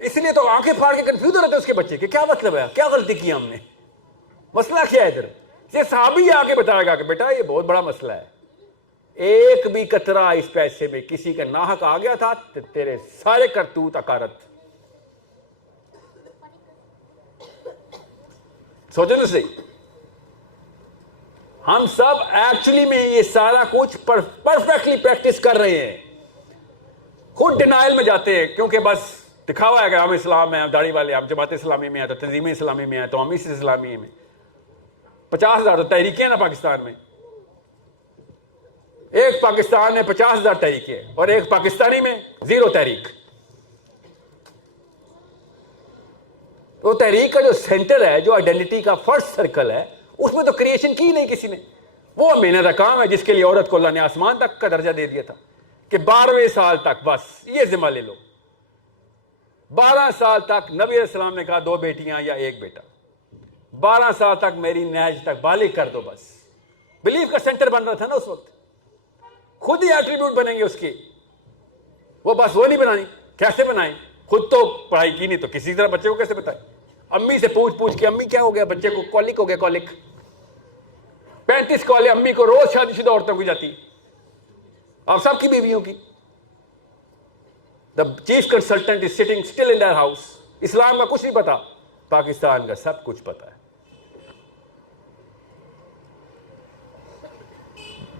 اس لیے تو آنکھیں پھاڑ کے کنفیوز ہو رہے تھے اس کے بچے کہ کیا مطلب ہے, کیا غلطی کی ہم نے, مسئلہ کیا ہے ادھر. یہ صحابی آ کے بتائے گا کہ بیٹا یہ بہت بڑا مسئلہ ہے, ایک بھی قطرہ اس پیسے میں کسی کا ناحق آ گیا تھا تیرے سارے کرتوت اکارت. سوچو نا صحیح. ہم سب ایکچولی میں یہ سارا کچھ پرفیکٹلی پریکٹس کر رہے ہیں, خود ڈینائل میں جاتے ہیں کیونکہ بس دکھاوا ہے کہ ہم اسلام میں, ہم داڑھی والے, ہم جماعت اسلامی میں ہیں, تو تنظیم اسلامی میں ہیں, تو ہم اس اسلامی میں. 50,000 تو تحریکیں ہیں نا پاکستان میں. ایک پاکستان میں 50,000 تحریکیں اور ایک پاکستانی میں 0 تحریک. وہ تحریک کا جو سینٹر ہے, جو آئیڈینٹی کا فرسٹ سرکل ہے, اس میں تو کریشن کی نہیں کسی نے. وہ محنت کا کام ہے جس کے لیے عورت کو اللہ نے آسمان تک کا درجہ دے دیا تھا کہ 12ویں سال تک بس یہ ذمہ لے لو. 12 سال تک نبی علیہ السلام نے کہا 2 بیٹیاں یا 1 بیٹا. 12 سال تک میری نیج تک بالغ کر دو بس. بلیف کا سینٹر بن رہا تھا نا اس وقت. خود ہی ایٹریبیوٹ بنیں گے اس کے, وہ بس وہ نہیں بنانی. کیسے بنائیں, خود تو پڑھائی کی نہیں تو کسی طرح بچے کو کیسے بتائیں. امی سے پوچھ کے, امی کیا ہو گیا بچے کو, کولک ہو گیا, کولک. 35 کالیں امی کو روز شادی شدہ عورتوں کی جاتی, آپ سب کی بیویوں کی. The chief consultant is sitting still in their house. اسلام کا کچھ نہیں پتا, پاکستان کا سب کچھ پتا ہے.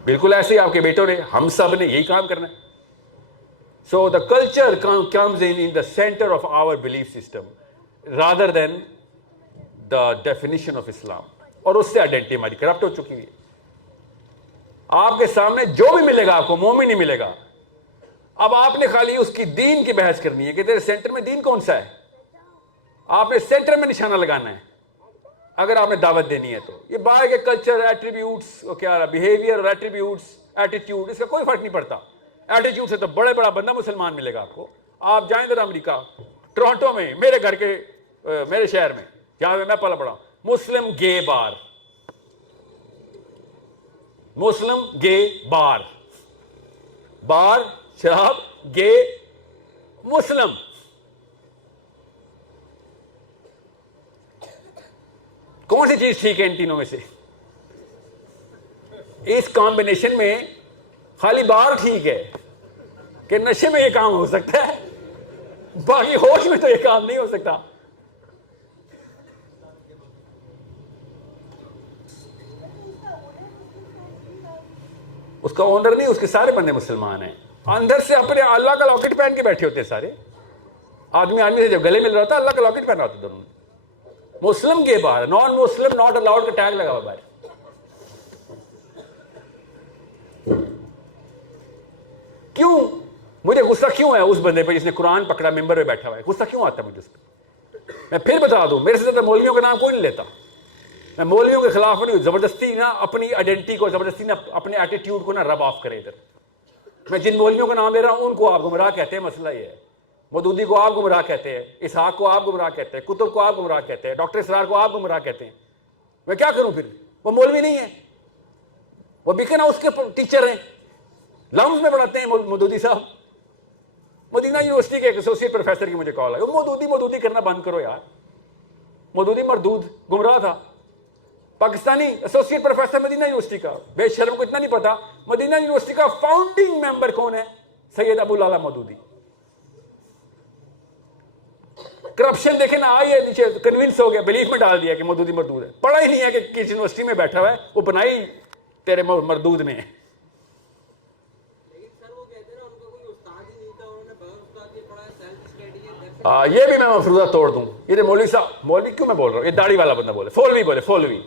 بالکل ایسے ہی آپ کے بیٹوں نے, ہم سب نے یہی کام کرنا ہے. So the culture comes in the centre of our belief system rather than the definition of Islam. اور اس سے آئیڈینٹی ہماری کرپٹ ہو چکی ہے. آپ کے سامنے جو بھی ملے گا آپ کو مومن ہی ملے گا. اب آپ نے خالی اس کی دین کی بحث کرنی ہے کہ تیرے سینٹر میں دین کون سا ہے. آپ نے سینٹر میں نشانہ لگانا ہے اگر آپ نے دعوت دینی ہے تو. یہ باہر کے کلچر, ایٹریبیوٹس, کیا بیہیویئر اور ایٹریبیوٹس, ایٹیٹیوڈ، اس کا کوئی فرق نہیں پڑتا. ایٹیٹیوڈ سے تو بڑے بڑا بندہ مسلمان ملے گا آپ کو. آپ جائیں ادھر امریکہ، ٹورانٹو میں، میرے گھر کے میرے شہر میں جہاں میں پلا پڑا، مسلم گے بار، مسلم گے بار، بار شراب، گے مسلم. کون سی چیز ٹھیک ہے ان تینوں میں سے؟ اس کمبینیشن میں خالی بار ٹھیک ہے کہ نشے میں یہ کام ہو سکتا ہے، باقی ہوش میں تو یہ کام نہیں ہو سکتا. اس کا اونر نہیں، اس کے سارے بندے مسلمان ہیں. اندر سے اپنے اللہ کا لاکٹ پہن کے بیٹھے ہوتے سارے. آدمی آدمی سے جب گلے مل رہا تھا اللہ کا لاکٹ پہنا ہوتا دونوں. مسلم کے باہر نان مسلم ناٹ الاؤڈ کا ٹیگ لگا ہوا باہر. کیوں؟ مجھے غصہ کیوں ہے اس بندے پہ جس نے قرآن پکڑا ممبر پہ بیٹھا ہوا ہے؟ غصہ کیوں آتا ہے مجھے اس پہ؟ میں پھر بتا دوں، میرے سے زیادہ مولویوں کا نام کوئی نہیں لیتا. میں مولویوں کے خلاف نہیں ہوں. زبردستی نہ اپنی آئیڈینٹی کو، زبردستی نہ اپنے ایٹیٹیوڈ کو نہ رب آف کرے ادھر. میں جن مولویوں کا نام لے رہا ہوں ان کو آپ گمراہ کہتے ہیں، مسئلہ یہ ہے. مودودی کو آپ گمراہ کہتے ہیں، اسحاق کو آپ گمراہ کہتے ہیں، کتب کو آپ گمراہ کہتے ہیں، ڈاکٹر اسرار کو آپ گمراہ کہتے ہیں. میں کیا کروں پھر؟ وہ مولوی نہیں ہے، وہ بیکن ہاؤس کے ٹیچر ہیں، لمز میں پڑھاتے ہیں مودودی صاحب. مدینہ یونیورسٹی کے ایک ایسوسیٹ پروفیسر کی مجھے کال آئی، مودودی کرنا بند کرو یار. مودودی مردود گمراہ تھا، Pakistani associate professor Medina university کا. بے شرم کو اتنا نہیں پتا مدینہ یونیورسٹی کا فاؤنڈنگ ممبر کون ہے؟ سید ابو لالا مودودی. کرپشن دیکھیں نا، آئیے نیچے کنونس ہو گیا، بلیف میں ڈال دیا کہ مودودی مردود ہے. پڑھا ہی نہیں ہے کہ کس یونیورسٹی میں بیٹھا ہوا ہے، وہ بنائی تیرے مردود نے. یہ بھی میں مفروضہ توڑ دوں. یہ مولوی صاحب، مولوی کیوں میں بول رہا ہوں، یہ داڑھی والا بندہ بولے، فولوی بولے، فولوی.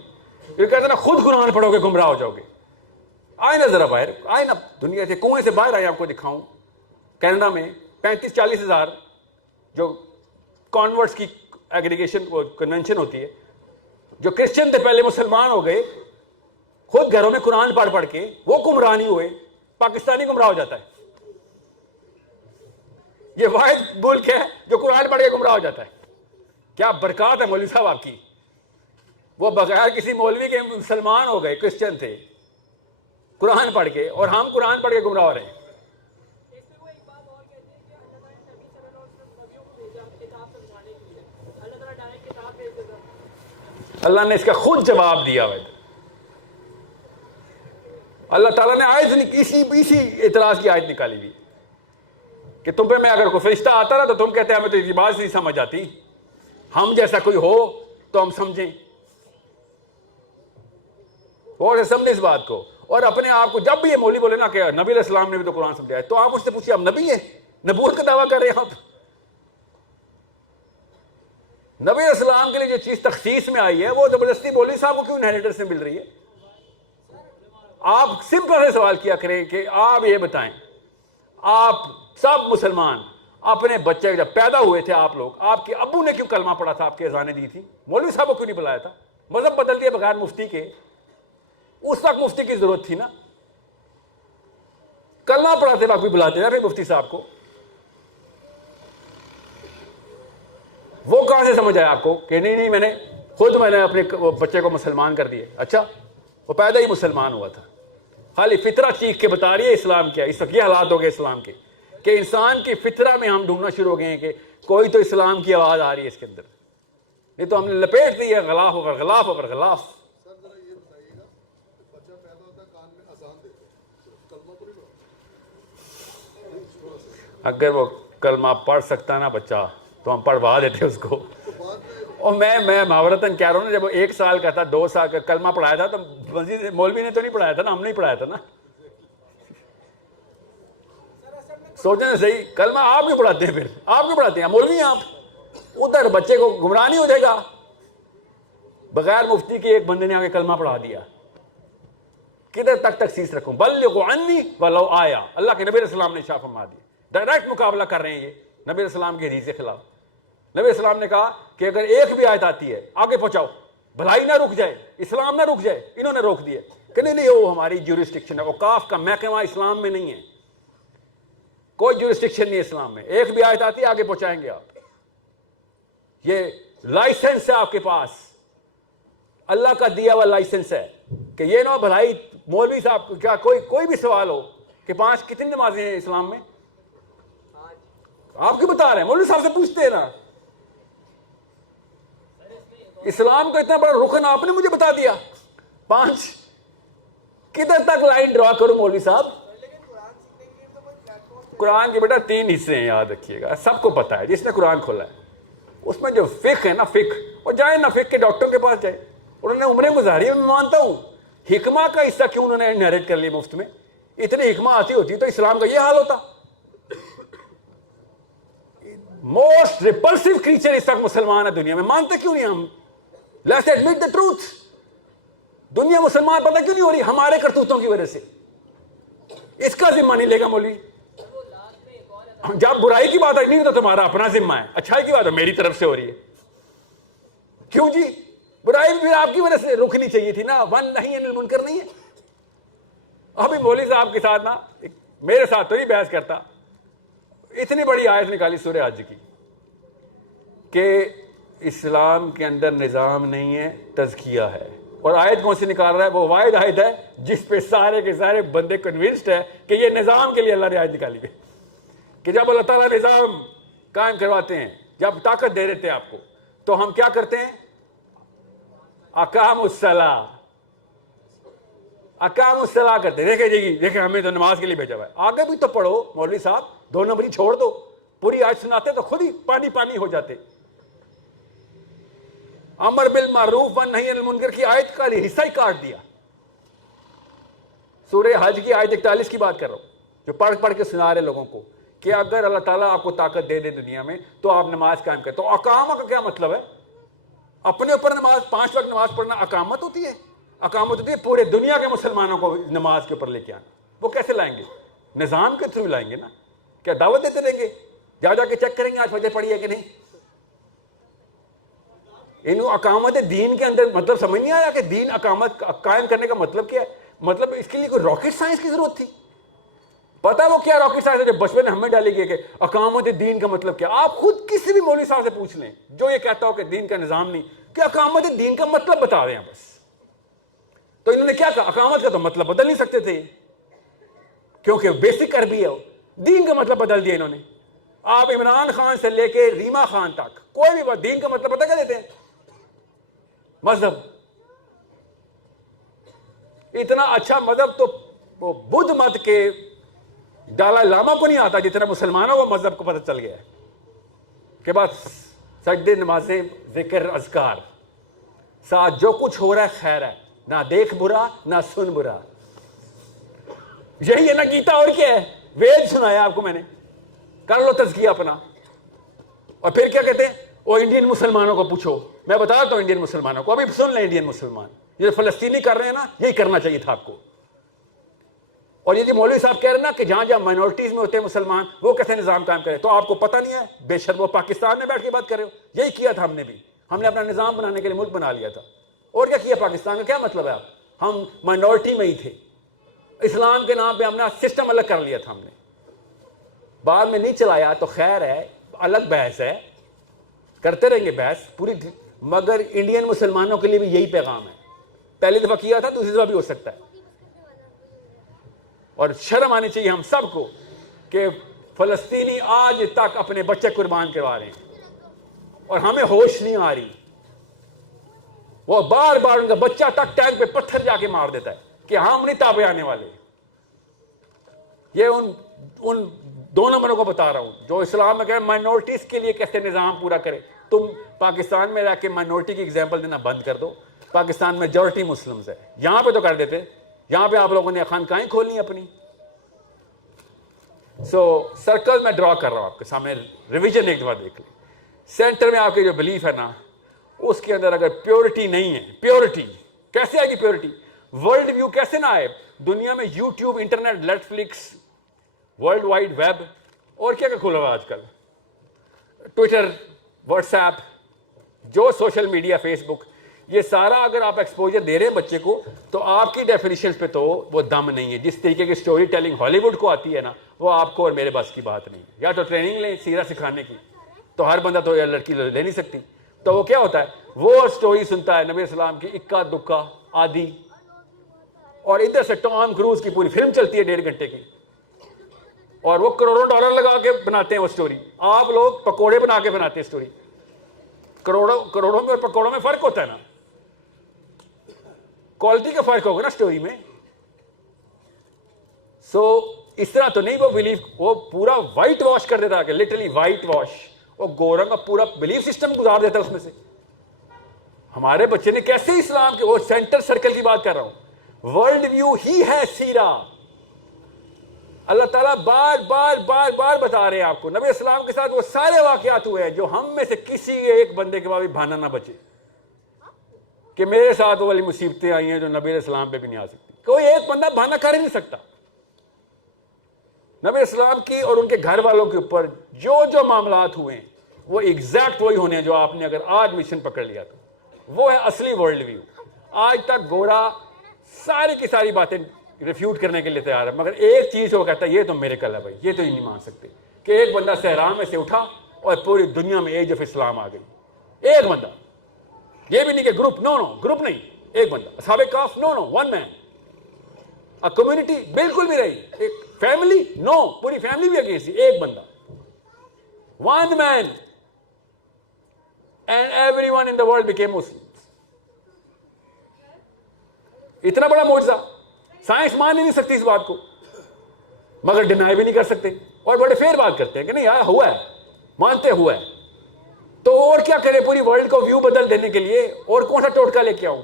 یہ کہتے ہیں نا خود قرآن پڑھو گے گمراہ ہو جاؤ گے. آئے نا ذرا باہر، آئے نا دنیا سے، کنویں سے باہر آئے، آپ کو دکھاؤں. کینیڈا میں 35-40 ہزار جو کانورٹس کی ایگریگیشن کنونشن ہوتی ہے، جو کرسچن تھے پہلے مسلمان ہو گئے، خود گھروں میں قرآن پڑھ پڑھ کے وہ گمراہ نہیں ہوئے. پاکستانی گمراہ ہو جاتا ہے. یہ واحد ملک ہے جو قرآن پڑھ کے گمراہ ہو جاتا ہے. کیا برکات ہے مولوی صاحب آپ کی. وہ بغیر کسی مولوی کے مسلمان ہو گئے، کرسچن تھے قرآن پڑھ کے، اور ہم قرآن پڑھ کے گمراہ ہو رہے ہیں. اللہ نے اس کا خود جواب دیا ہے. اللہ تعالیٰ نے آیت، اسی اعتراض کی آیت نکالی ہوئی کہ تم پہ میں اگر کوئی فرشتہ آتا نا تو تم کہتے ہیں ہمیں تو یہ بات نہیں سمجھ آتی، ہم جیسا کوئی ہو تو ہم سمجھیں. اور سمجھیں اس بات کو. اور اپنے آپ کو جب بھی یہ مولوی بولے نا کہ نبی علیہ السلام نے بھی تو قرآن سمجھایا، تو آپ اس سے پوچھیے آپ نبی ہیں؟ نبوت کا دعویٰ کر رہے ہیں آپ. نبی علیہ السلام کے لیے جو چیز تخصیص میں آئی ہے وہ زبردستی مولوی صاحب کو کیوں انہیریٹنس میں مل رہی ہے؟ آپ سمپل سے سوال کیا کریں کہ آپ یہ بتائیں، آپ سب مسلمان اپنے بچے جب پیدا ہوئے تھے آپ لوگ، آپ کے ابو نے کیوں کلمہ پڑھا تھا، آپ کے اذانیں دی تھی؟ مولوی صاحب کو کیوں نہیں بلایا تھا؟ مذہب بدل دیا بغیر مفتی کے. اس وقت مفتی کی ضرورت تھی نا، کلمہ پڑھاتے وقت بھی بلاتے تھے پھر مفتی صاحب کو. وہ کہاں سے سمجھ آیا آپ کو کہ نہیں میں نے اپنے بچے کو مسلمان کر دیا؟ اچھا وہ پیدا ہی مسلمان ہوا تھا. خالی فطرہ چیخ کے بتا رہی ہے اسلام کیا. اس وقت یہ حالات ہو گئے اسلام کے کہ انسان کی فطرہ میں ہم ڈھونڈنا شروع ہو گئے ہیں کہ کوئی تو اسلام کی آواز آ رہی ہے اس کے اندر. یہ تو ہم نے لپیٹ دی ہے غلاف اوپر غلاف اوپر غلاف. اگر وہ کلمہ پڑھ سکتا نا بچہ تو ہم پڑھوا دیتے اس کو. اور میں معاورتاً کہہ رہا ہوں نا، جب وہ 1 سال کا تھا 2 سال کا کلمہ پڑھایا تھا تو مولوی نے تو نہیں پڑھایا تھا نا، ہم نے پڑھایا تھا نا. سوچیں صحیح، کلمہ آپ کیوں پڑھاتے ہیں؟ پھر آپ کیوں پڑھاتے ہیں؟ مولوی ہیں آپ. ادھر بچے کو گمراہ نہیں ہو جائے گا بغیر مفتی کے ایک بندے نے آگے کلمہ پڑھا دیا. کدھر تک تخصیص رکھوں؟ بلغوا عنی ولو آیا. اللہ کے نبی علیہ السلام نے شاہ فرما دیا. ڈائریکٹ مقابلہ کر رہے ہیں یہ نبی علیہ السلام کی حدیث کے خلاف. نبی علیہ السلام نے کہا کہ اگر ایک بھی آیت آتی ہے آگے پہنچاؤ، بھلائی نہ رک جائے، اسلام نہ رک جائے. انہوں نے روک دیے. کہ نہیں وہ ہماری جورسڈکشن ہے. اوقاف کا محکمہ اسلام میں نہیں ہے, کوئی جورسڈکشن نہیں ہے اسلام میں. ایک بھی آیت آتی ہے آگے پہنچائیں گے آپ. یہ لائسنس ہے آپ کے پاس, اللہ کا دیا ہوا لائسنس ہے کہ یہ نہ بھلائی مولوی صاحب کیا کوئی بھی سوال ہو کہ 5 کتنی نمازیں ہیں اسلام میں, آپ کیوں بتا رہے ہیں؟ مولوی صاحب سے پوچھتے ہیں نا. اسلام کا اتنا بڑا رکن آپ نے مجھے بتا دیا 5, کدھر تک لائن ڈرا کروں مولوی صاحب؟ قرآن کے بیٹا 3 حصے ہیں, یاد رکھیے گا, سب کو پتا ہے جس نے قرآن کھولا ہے. اس میں جو فقہ ہے نا, فقہ, وہ جائیں نا فقہ کے ڈاکٹروں کے پاس جائے, انہوں نے عمریں گزاری ہے, میں مانتا ہوں. حکمہ کا حصہ کیوں انہوں نے انہیرٹ کر لیا مفت میں؟ اتنی حکمہ آتی ہوتی تو اسلام کا یہ حال ہوتا. موسٹ ریپلسو کریچر اس تک مسلمان ہے دنیا میں, مانتے کیوں نہیں ہم؟ Let's admit the truth. دنیا مسلمان پتہ کیوں نہیں ہو رہی؟ ہمارے کرتوتوں کی وجہ سے. اس کا ذمہ نہیں لے گا مولوی. جب برائی کی بات آئی نہیں تو تمہارا اپنا ذمہ ہے, اچھائی کی بات ہے میری طرف سے ہو رہی ہے. کیوں جی؟ برائی بھی آپ کی وجہ سے رکنی چاہیے تھی نا, ون نہیں انل منکر نہیں ہے. ابھی مولوی صاحب کے ساتھ نا, میرے ساتھ تو نہیں بحث کرتا, اتنی بڑی آیت نکالی سورہ حج کی کہ اسلام کے اندر نظام نہیں ہے, تزکیہ ہے. اور آیت کون سی نکال رہا ہے؟ وہ واحد آیت ہے جس پہ سارے کے سارے بندے کنونسڈ ہے کہ یہ نظام کے لیے اللہ نے آیت نکالی ہے. کہ جب اللہ تعالیٰ نظام قائم کرواتے ہیں, جب طاقت دے دیتے ہیں آپ کو, تو ہم کیا کرتے ہیں؟ اقام الصلاۃ, اقام الصلاۃ کرتے. دیکھیں جی, دیکھیں ہمیں تو نماز کے لیے بھیجا ہوا ہے. آگے بھی تو پڑھو مولوی صاحب, 2 نمبری چھوڑ دو, پوری آیت سناتے تو خود ہی پانی پانی ہو جاتے. امر بالمعروف ونہی عن المنکر کی آیت کا حصہ ہی کاٹ دیا. سورہ حج کی آیت 41 کی بات کر رہا ہوں, جو پڑھ کے سنا رہے لوگوں کو کہ اگر اللہ تعالیٰ آپ کو طاقت دے دے دنیا میں تو آپ نماز قائم کریں. تو اقامہ کا کیا مطلب ہے؟ اپنے اوپر نماز 5 وقت نماز پڑھنا اقامت ہوتی ہے؟ اقامت ہوتی ہے پورے دنیا کے مسلمانوں کو نماز کے اوپر لے کے آنا. وہ کیسے لائیں گے؟ نظام کے تھرو لائیں گے نا. کیا دعوت دیتے رہیں گے؟ جا کے چیک کریں گے آج فجر پڑھی ہے کہ نہیں. انہوں اقامت دین کے اندر مطلب سمجھ نہیں آیا کہ دین اقامت قائم کرنے کا مطلب کیا ہے. مطلب اس کے لیے کوئی راکٹ سائنس کی ضرورت تھی؟ پتا وہ کیا راکٹ سائنس ہے جو بچپن میں ہمیں ڈالی گئی کہ اقامت دین کا مطلب کیا؟ آپ خود کسی بھی مولوی صاحب سے پوچھ لیں جو یہ کہتا ہو کہ دین کا نظام نہیں, کہ اقامت دین کا مطلب بتا رہے ہیں بس. تو انہوں نے کیا کہا؟ اقامت کا تو مطلب بدل نہیں سکتے تھے کیونکہ بیسک عربی ہے. دین کا مطلب بدل دیا انہوں نے. آپ عمران خان سے لے کے ریما خان تک کوئی بھی بات, دین کا مطلب پتہ کیا دیتے ہیں؟ مذہب. اتنا اچھا مذہب تو وہ بدھ مت کے دلائی لاما کو نہیں آتا جتنا مسلمانوں کو مذہب کو پتہ چل گیا ہے کہ بس سجدے, نمازیں, ذکر, اذکار, ساتھ جو کچھ ہو رہا ہے خیر ہے, نہ دیکھ برا نہ سن برا. یہی ہے نا گیتا, اور کیا ہے؟ وید سنایا آپ کو میں نے, کر لو تزکیہ اپنا. اور پھر کیا کہتے ہیں؟ وہ انڈین مسلمانوں کو پوچھو. میں بتا دوں انڈین مسلمانوں کو, ابھی سن لیں انڈین مسلمان, یہ فلسطینی کر رہے ہیں نا, یہی کرنا چاہیے تھا آپ کو. اور یہ جو مولوی صاحب کہہ رہے ہیں نا کہ جہاں جہاں مائنورٹیز میں ہوتے ہیں مسلمان, وہ کیسے نظام قائم کرے, تو آپ کو پتہ نہیں ہے. بے شرم وہ پاکستان میں بیٹھ کے بات کر رہے ہو. یہی کیا تھا ہم نے بھی, ہم نے اپنا نظام بنانے کے لیے ملک بنا لیا تھا. اور کیا کیا پاکستان کا؟ کیا مطلب ہے؟ ہم مائنورٹی میں ہی تھے, اسلام کے نام پہ ہم نے سسٹم الگ کر لیا تھا. ہم نے بعد میں نہیں چلایا تو خیر ہے, الگ بحث ہے, کرتے رہیں گے بحث پوری. مگر انڈین مسلمانوں کے لیے بھی یہی پیغام ہے. پہلی دفعہ کیا تھا, دوسری دفعہ بھی ہو سکتا ہے. اور شرم آنی چاہیے ہم سب کو کہ فلسطینی آج تک اپنے بچے قربان کروا رہے ہیں اور ہمیں ہوش نہیں آ رہی. وہ بار بار ان کا بچہ تک ٹینک پہ پتھر جا کے مار دیتا ہے کہ ہم نہیں تابع آنے والے. یہ ان 2 نمبروں کو بتا رہا ہوں جو اسلام میں کہہ مائنورٹیز کے لیے کیسے نظام پورا کرے. تم پاکستان میں رہ کے مائنورٹی کی ایگزامپل دینا بند کر دو. پاکستان میں میجورٹی مسلمز ہے, یہاں پہ تو کر دیتے. یہاں پہ آپ لوگوں نے خانقاہیں کھولنی اپنی. سرکل میں ڈرا کر رہا ہوں آپ کے سامنے, ریویژن ایک دفعہ دیکھ لیں. سینٹر میں آپ کے جو بلیف ہے نا, اس کے اندر اگر پیورٹی نہیں ہے, پیورٹی کیسے آئے گی؟ پیورٹی ورلڈ ویو کیسے نہ آئے؟ دنیا میں YouTube, internet, Netflix, world wide web, اور کیا کھولا ہوا آج کل, ٹویٹر, واٹس ایپ, جو سوشل میڈیا, فیس بک, یہ سارا اگر آپ ایکسپوجر دے رہے ہیں بچے کو تو آپ کی ڈیفینیشن پہ تو وہ دم نہیں ہے. جس طریقے کی اسٹوری ٹیلنگ ہالی ووڈ کو آتی ہے نا, وہ آپ کو اور میرے بس کی بات نہیں. یا تو ٹریننگ لیں سیرہ سکھانے کی, تو ہر بندہ تو لڑکی لے نہیں سکتی. تو وہ کیا ہوتا ہے, وہ اسٹوری سنتا ہے نبی السلام کی اکا دکا آدھی, اور ادھر سے ٹام کروز کی پوری فلم چلتی ہے 1.5 گھنٹے کی, اور وہ کروڑوں ڈالر لگا کے بناتے ہیں وہ اسٹوری. آپ لوگ پکوڑے بنا کے بناتے ہیں اسٹوری. کروڑوں میں اور پکوڑوں میں فرق ہوتا ہے نا, کوالٹی کا فرق ہوگا نا اسٹوری میں. سو اس طرح تو نہیں وہ بلیف, وہ پورا وائٹ واش کر دیتا کہ لٹرلی وائٹ واش, وہ گورنگ کا پورا بلیف سسٹم گزار دیتا اس میں سے. ہمارے بچے نے کیسے اسلام کے, وہ سینٹر سرکل کی بات کر رہا ہوں, ورلڈ ویو ہی ہے سیرا. اللہ تعالیٰ بار بار بار بار بتا رہے ہیں آپ کو, نبی اسلام کے ساتھ وہ سارے واقعات ہوئے ہیں جو ہم میں سے کسی ایک بندے کے بعد بھی بہانا نہ بچے کہ میرے ساتھ وہ والی مصیبتیں آئی ہیں جو نبی اسلام پہ بھی نہیں آ سکتی. کوئی ایک بندہ بہانا کر ہی نہیں سکتا. نبی اسلام کی اور ان کے گھر والوں کے اوپر جو جو معاملات ہوئے ہیں وہ ایگزیکٹ وہی ہونے ہیں جو آپ نے اگر آج مشن پکڑ لیا تو وہ ہے اصلی ورلڈ ویو. آج تک گورا ساری کی ساری باتیں ریفیوٹ کرنے کے لیے تیار ہے, مگر ایک چیز وہ کہتا ہے یہ تو میرے کل ہے بھائی, یہ تو ہی نہیں مان سکتے کہ ایک بندہ صحرا میں سے اٹھا اور پوری دنیا میں ایج آف اسلام آ گئی. ایک بندہ, یہ بھی نہیں کہ گروپ, نو گروپ نہیں, ایک بندہ. اصحاب کہف نو ون مین. کمیونٹی بالکل بھی رہی, ایک فیملی نو, پوری فیملی بھی اگینسٹ, ایک بندہ, one man, and everyone in the world became Muslim. اتنا بڑا معجزہ, سائنس مان ہی نہیں سکتی اس بات کو, مگر ڈینائی بھی نہیں کر سکتے, اور بڑے فیر بات کرتے ہیں کہ نہیں یار ہوا ہے, مانتے ہوا ہے. تو اور کیا کرے پوری ورلڈ کو ویو بدل دینے کے لیے, اور کون سا ٹوٹکا لے کے آؤں؟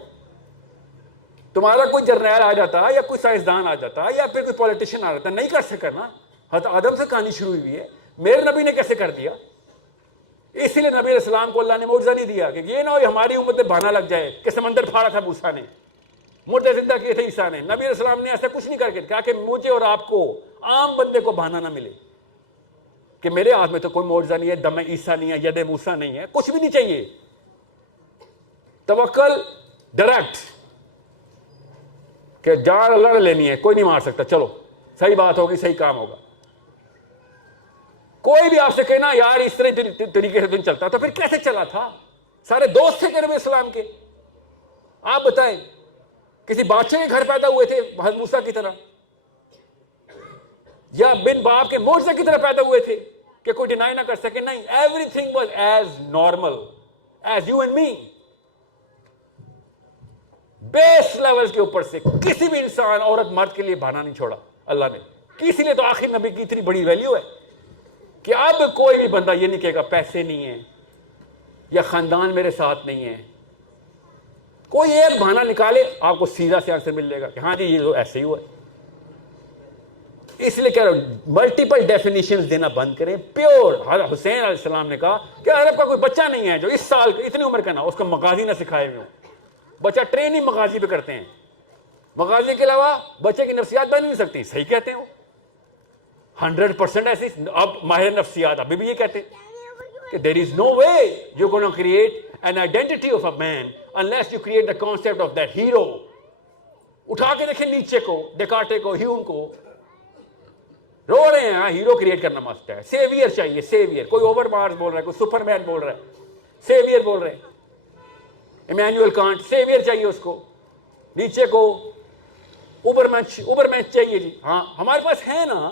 تمہارا کوئی جرنیل آ جاتا یا کوئی سائنسدان آ جاتا یا پھر کوئی پولیٹیشین آ جاتا, نہیں کر سکا نا. حضرت آدم سے کہانی شروع ہوئی ہے, میرے نبی نے کیسے کر دیا؟ اسی لیے نبی علیہ السلام کو اللہ نے معجزہ نہیں دیا کہ یہ نہ ہو ہماری امت میں بہانا لگ جائے کہ سمندر پھاڑا تھا موسیٰ نے, مردے زندہ کیے تھے عیسیٰ نے. نبی علیہ السلام نے ایسا کچھ نہیں کر کے کہا کہ مجھے اور آپ کو عام بندے کو بہانا نہ ملے کہ میرے ہاتھ میں تو کوئی معجزہ نہیں ہے, دم عیسیٰ نہیں ہے, ید موسیٰ نہیں ہے, کچھ بھی نہیں چاہیے. توکل ڈائریکٹ کہ جان اللہ نے لینی ہے, کوئی نہیں مار سکتا, چلو صحیح بات ہوگی, صحیح کام ہوگا. کوئی بھی آپ سے کہنا یار اس طرح طریقے سے دن چلتا تو پھر کیسے چلا تھا؟ سارے دوست تھے کہ نبی اسلام کے, آپ بتائیں کسی بادشاہ کے گھر پیدا ہوئے تھے حضرت موسیٰ کی طرح, یا بن باپ کے معجزے کی طرح پیدا ہوئے تھے کہ کوئی ڈینائی نہ کر سکے؟ نہیں, every thing was as normal as you and me. Base level کے اوپر سے کسی بھی انسان عورت مرد کے لیے بہانا نہیں چھوڑا اللہ نے. اسی لیے تو آخری نبی کی اتنی بڑی ویلیو ہے کہ اب کوئی بھی بندہ یہ نہیں کہے گا پیسے نہیں ہیں یا خاندان میرے ساتھ نہیں ہے. کوئی ایک بہانہ نکالے آپ کو سیدھا سے آنسر مل جائے گا کہ ہاں جی یہ تو ایسے ہی ہوا ہے. اس لیے کہہ رہا ہوں ملٹیپل ڈیفینیشنز دینا بند کریں. پیور حضرت حسین علیہ السلام نے کہا کہ عرب کا کوئی بچہ نہیں ہے جو اس سال اتنی عمر کا نہ اس کو مغازی نہ سکھائے ہوئے ہوں. بچہ ٹریننگ مغازی پہ کرتے ہیں, مغازی کے علاوہ بچے کی نفسیات بن نہیں سکتی. صحیح کہتے ہیں وہ 100% ایسی. اب ماہر نفسیات ابھی بھی یہ کہتے ہیں کہ there is no way you're going to create an identity of a man unless you create the concept of that hero. اٹھا کے دیکھیں نیچے کو, ڈیکارٹے کو, ہیوم کو, رو رہے ہیں. ہیرو کریٹ کرنا مست ہے, سیویئر چاہیے, سیویئر. کوئی اوور مارس بول رہا ہے, کوئی سپر مین بول رہا ہے, سیویئر بول رہے ہیں. ایمینوئل کانٹ سیویئر چاہیے اس کو. نیچے کو اوبر مین چاہیے جی. ہاں ہمارے پاس ہے نا,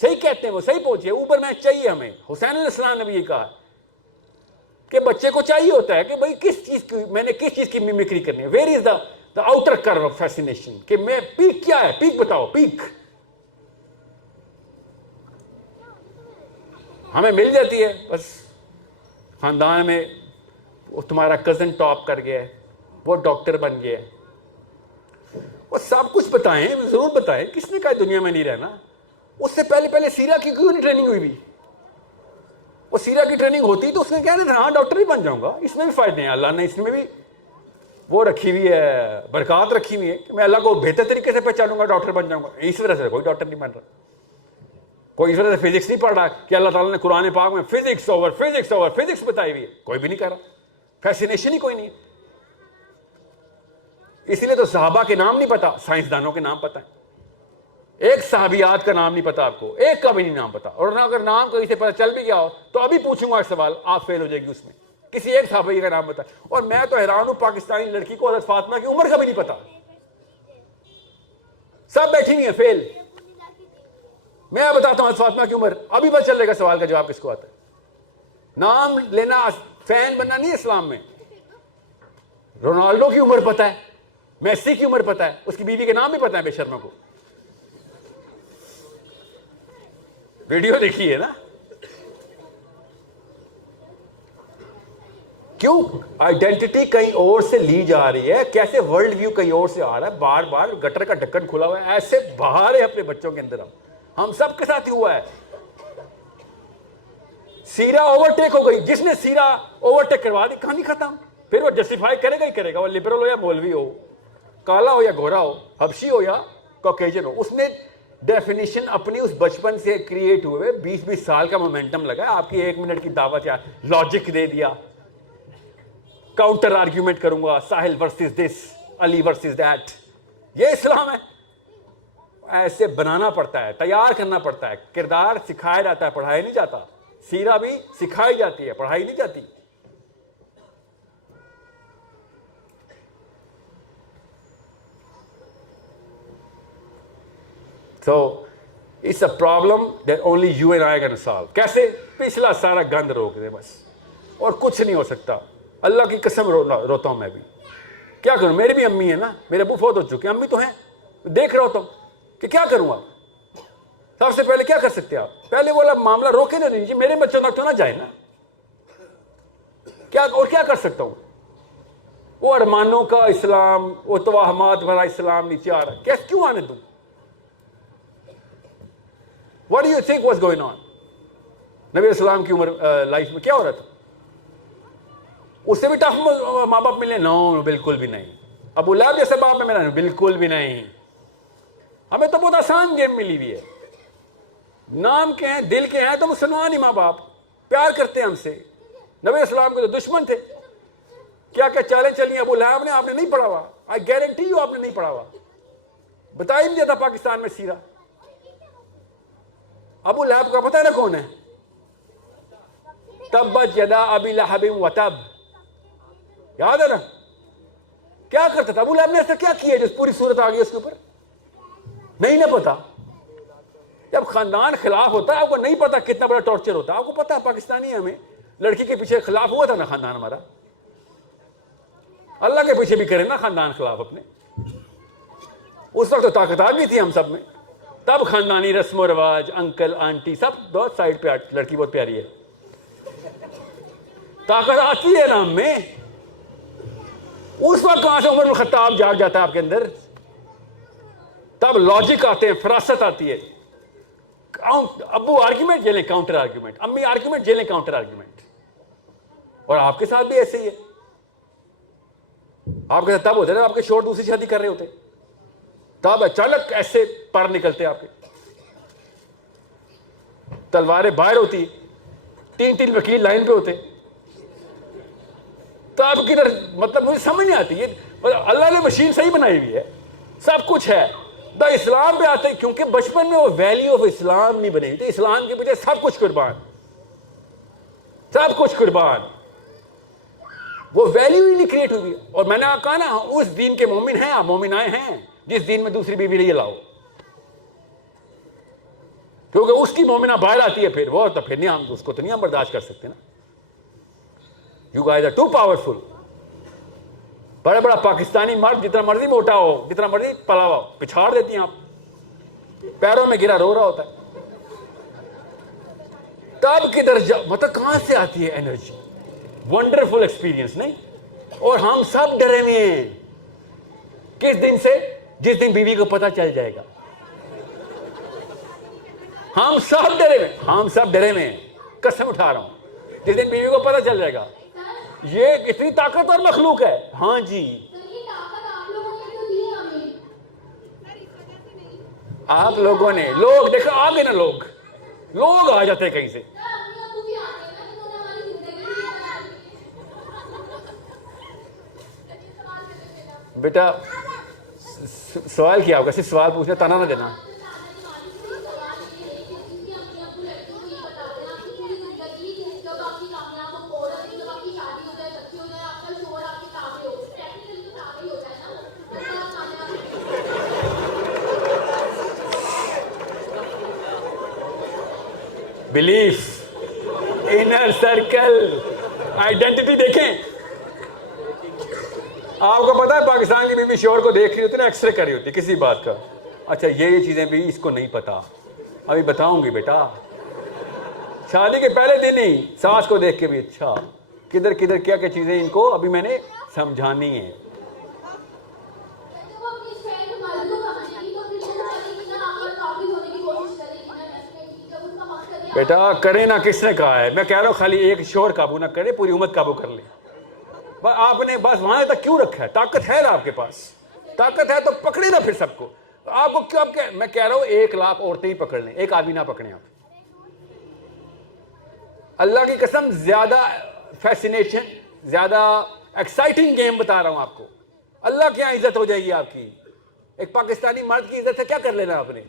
صحیح کہتے ہیں وہ, صحیح پہنچے. اوبر مین چاہیے ہمیں. حسین علیہ السلام نے بھی یہ کہا کہ بچے کو چاہیے ہوتا ہے کہ بھائی کس چیز کی, میں نے کس چیز کی میمکری کرنی ہے. Where is the outer curve of fascination, کہ میں پیک کیا ہے, پیک بتاؤ, پیک ہمیں مل جاتی ہے. بس خاندان میں وہ تمہارا کزن ٹاپ کر گیا ہے, وہ ڈاکٹر بن گیا ہے, وہ سب کچھ بتائیں, ضرور بتائیں. کس نے کہا دنیا میں نہیں رہنا؟ اس سے پہلے سیرا کی کیوں نہیں ٹریننگ ہوئی بھی؟ وہ سیرا کی ٹریننگ ہوتی تو اس نے کہا ہاں ڈاکٹر ہی بن جاؤں گا. اس میں بھی فائدے ہیں, اللہ نے اس میں بھی وہ رکھی ہوئی ہے, برکات رکھی ہوئی ہے کہ میں اللہ کو بہتر طریقے سے پہچانوں گا, ڈاکٹر بن جاؤں گا. اس وجہ سے کوئی ڈاکٹر نہیں بن رہا, کوئی اس وجہ سے فزکس نہیں پڑھ رہا کہ اللہ تعالیٰ نے قرآن پاک میں فزکس اوور فزکس بتائی ہوئی ہے, کوئی بھی نہیں کر رہا. فیسینیشن ہی کوئی نہیں. اسی لیے تو صحابہ کے نام نہیں پتا, سائنسدانوں کے نام پتا ہے. ایک صحابیات کا نام نہیں پتا آپ کو, ایک کا بھی نہیں نام پتا. اور نہ اگر نام کہیں سے پتا چل بھی گیا ہو تو ابھی پوچھوں گا ایک سوال, آپ فیل ہو جائے گی اس میں. کسی ایک صحابی کا نام بتا. اور میں تو حیران ہوں, پاکستانی لڑکی کو حضرت فاطمہ کی عمر کا بھی نہیں پتا. سب بیٹھی ہوئی ہیں فیل. میں بتاتا ہوں حضرت فاطمہ کی عمر, ابھی پتہ چل جائے گا سوال کا جواب کس کو آتا ہے. نام لینا, فین بننا نہیں اسلام میں. رونالڈو کی عمر پتا ہے, میسی کی عمر پتا ہے, اس کی بیوی کے نام بھی پتا ہے بے شرما کو. ویڈیو دیکھی ہے نا. کیوں آئیڈینٹی کہیں اور سے لی جا رہی ہے, کیسے ورلڈ ویو کہیں اور سے آ رہا ہے, بار بار گٹر کا ڈھکن کھلا ہوا ہے, ایسے باہر ہے اپنے بچوں کے اندر. ہم سب کے ساتھ ہی ہوا ہے. سیرا اوورٹیک ہو گئی, جس نے سیرا اوورٹیک کروا دی کہانی ختم. پھر وہ جسٹیفائی کرے گا ہی کرے گا, وہ لبرل ہو یا مولوی ہو, کالا ہو یا گورا ہو, حبشی ہو یا کوکیجن ہو. اس نے ڈیفینیشن اپنی اس بچپن سے کریٹ ہوئے 20-20 سال کا مومنٹم لگا. آپ کی 1 منٹ کی دعوت یا لاجک دے دیا, کاؤنٹر آرگیومنٹ کروں گا, Sahil versus this, Ali versus that. یہ اسلام ہے. ایسے بنانا پڑتا ہے, تیار کرنا پڑتا ہے. کردار سکھایا جاتا ہے, پڑھایا نہیں جاتا. سیرہ بھی سکھائی جاتی ہے, پڑھائی نہیں جاتی. So it's a problem that only you and I can solve. کیسے؟ پچھلا سارا گند روک دے بس, اور کچھ نہیں ہو سکتا. اللہ کی قسم روتا ہوں میں بھی. کیا کروں, میری بھی امی ہے نا, میرے ابو فوت ہو چکے ہیں, امی تو ہیں. دیکھ رہا ہوتا ہوں کہ کیا کروں. سب سے پہلے کیا کر سکتے آپ؟ پہلے والا معاملہ روکے نہ دیجیے, میرے بچوں تک تو نہ جائے نا. اور کیا کر سکتا ہوں؟ وہ ارمانوں کا اسلام, وہ توہمات بھرا اسلام نیچے آ رہا ہے, کیسے کیوں آنے دوں؟ What do you think was going on? نبی السلام کی عمر لائف میں کیا ہو رہا تھا؟ اس سے بھی ٹف ماں باپ ملے؟ نو, بالکل بھی نہیں. ابو لہب جیسے باپ میں ملا؟ بالکل بھی نہیں. ہمیں تو بہت آسان گیم ملی ہوئی ہے. نام کے ہیں, دل کے ہیں, تو مسلمان ہی ماں باپ پیار کرتے ہیں ہم سے. نبی السلام کے تو دشمن تھے. کیا کیا چالیں چلی ابو لہب نے, آپ نے نہیں پڑھا ہوا. آئی گارنٹی یو آپ نے نہیں پڑھا ہوا. بتا ہی نہیں دیا تھا پاکستان میں سیرہ. ابو لہب کا پتہ ہے نا کون ہے؟ تبت یدا ابی لہب وتب. یاد ہے نا کیا کرتا تھا ابو لہب نے؟ ایسا کیا کیا جو پوری صورت آ گئی اس کے اوپر؟ نہیں نہ پتا. جب خاندان خلاف ہوتا ہے, آپ کو نہیں پتا کتنا بڑا ٹارچر ہوتا ہے. آپ کو پتا ہے پاکستانی ہے, ہمیں لڑکی کے پیچھے خلاف ہوا تھا نا خاندان ہمارا. اللہ کے پیچھے بھی کرے نا خاندان خلاف اپنے. اس وقت تو طاقت آ گئی تھی ہم سب میں. تب خاندانی رسم و رواج, انکل آنٹی سب بہت سائڈ پہ, لڑکی بہت پیاری ہے. طاقت آتی ہے نا ہم میں. اس وقت کہاں سے عمر بن الخطاب جاگ جاتا ہے آپ کے اندر؟ تب لاجک آتے ہیں, فراست آتی ہے. ابو آرگیومنٹ جیلیں کاؤنٹر آرگیومنٹ, امی آرگیومنٹ جیلیں کاؤنٹر آرگیومنٹ. اور آپ کے ساتھ بھی ایسے ہی ہے. آپ کے ساتھ تب ہوتے نا آپ کے شوہر دوسری شادی کر رہے ہوتے, تب اچانک ایسے پر نکلتے آپ کے, تلواریں باہر ہوتی, 3 وکیل لائن پہ ہوتے. تب کدھر, مطلب مجھے سمجھ نہیں آتی. یہ اللہ نے مشین صحیح بنائی ہوئی ہے, سب کچھ ہے. دا اسلام پہ آتے ہیں کیونکہ بچپن میں وہ ویلیو آف اسلام نہیں بنے تھے. اسلام کے پیچھے سب کچھ قربان, سب کچھ قربان. وہ ویلیو ہی نہیں کریٹ ہوئی. اور میں نے کہا نا, اس دین کے مومن ہیں آپ, مومن آئے ہیں جس دین میں دوسری بیوی نہیں لاؤ, کیونکہ اس کی مومنہ باہر آتی ہے. پھر وہ تو پھر نہیں, ہم اس کو تو نہیں ہم برداشت کر سکتے نا. You guys are too powerful. بڑا بڑا پاکستانی مرد جتنا مرضی موٹا ہو, جتنا مرضی پلا ہو, پچھاڑ دیتی ہیں آپ. پیروں میں گرا رو رہا ہوتا ہے. تب کدھر مطلب کہاں سے آتی ہے انرجی؟ ونڈرفل ایکسپیرینس نہیں. اور ہم سب ڈرے ہوئے ہیں. کس دن سے؟ جس دن بیوی کو پتہ چل جائے گا. ہم سب ڈرے ہوئے, ہم سب ڈرے ہوئے ہیں, قسم اٹھا رہا ہوں. جس دن بیوی کو پتہ چل جائے گا. یہ اتنی طاقتور مخلوق ہے. ہاں جی, آپ لوگوں نے, لوگ دیکھو آ گئے نا, لوگ آ جاتے ہیں کہیں سے. بیٹا سوال کیا ہوگا؟ صرف سوال پوچھنا، تانا نہ دینا. بلیف، انر سرکل، آئیڈینٹی دیکھیں. آپ کو پتا ہے پاکستان کی بیوی شوہر کو دیکھ رہی ہوتی ہے نا، ایکس رے کر رہی ہوتی ہے کسی بات کا. اچھا یہ چیزیں بھی اس کو نہیں پتا، ابھی بتاؤں گی بیٹا. شادی کے پہلے دن ہی ساس کو دیکھ کے بھی اچھا کدھر کدھر کیا کیا چیزیں ان کو ابھی میں نے سمجھانی ہے. بیٹا کرے نہ، کس نے کہا ہے؟ میں کہہ رہا ہوں خالی ایک شوہر قابو نہ کرے، پوری امت قابو کر لے. آپ نے بس وہاں تک کیوں رکھا ہے؟ طاقت ہے نا آپ کے پاس، طاقت ہے تو پکڑے نا پھر سب کو. آپ کو کیوں؟ میں کہہ رہا ہوں 1,00,000 عورتیں ہی پکڑ لیں، ایک آدمی نہ پکڑیں آپ. اللہ کی قسم زیادہ فیسینیشن، زیادہ ایکسائٹنگ گیم بتا رہا ہوں آپ کو. اللہ کیا عزت ہو جائے گی آپ کی. ایک پاکستانی مرد کی عزت سے کیا کر لینا آپ نے؟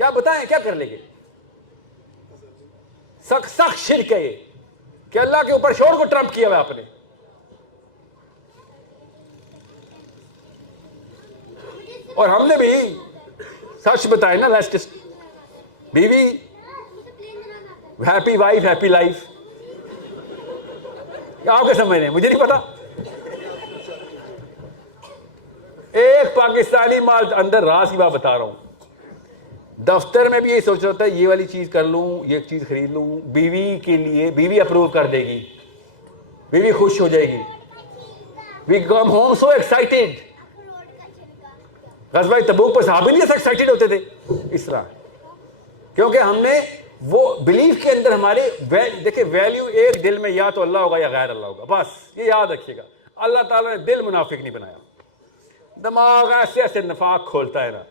کیا بتائیں کیا کر لیں گے؟ سخت شرک ہے یہ کہ اللہ کے اوپر شوہر کو ٹرمپ کیا ہوا آپ نے. اور ہم نے بھی سچ بتائے نا، لیسٹسٹ بیوی ہیپی وائف ہیپی لائف. آپ کے سمجھ رہے ہیں؟ مجھے نہیں پتا. ایک پاکستانی مرد اندر راز کی بات بتا رہا ہوں، دفتر میں بھی یہی سوچ رہا تھا یہ والی چیز کر لوں، یہ چیز خرید لوں، بیوی کے لیے. بیوی اپروو کر دے گی، بیوی خوش ہو جائے گی. وی کم ہوم سو ایکسائٹیڈ. غزوہ تبوک پر صحابہ نہیں ایسا ایکسائٹیڈ ہوتے تھے اس طرح، کیونکہ ہم نے وہ بلیف کے اندر ہمارے دیکھیں ویلیو ایک دل میں یا تو اللہ ہوگا یا غیر اللہ ہوگا. بس یہ یاد رکھیے گا. اللہ تعالیٰ نے دل منافق نہیں بنایا. دماغ ایسے ایسے نفاق کھولتا ہے نا،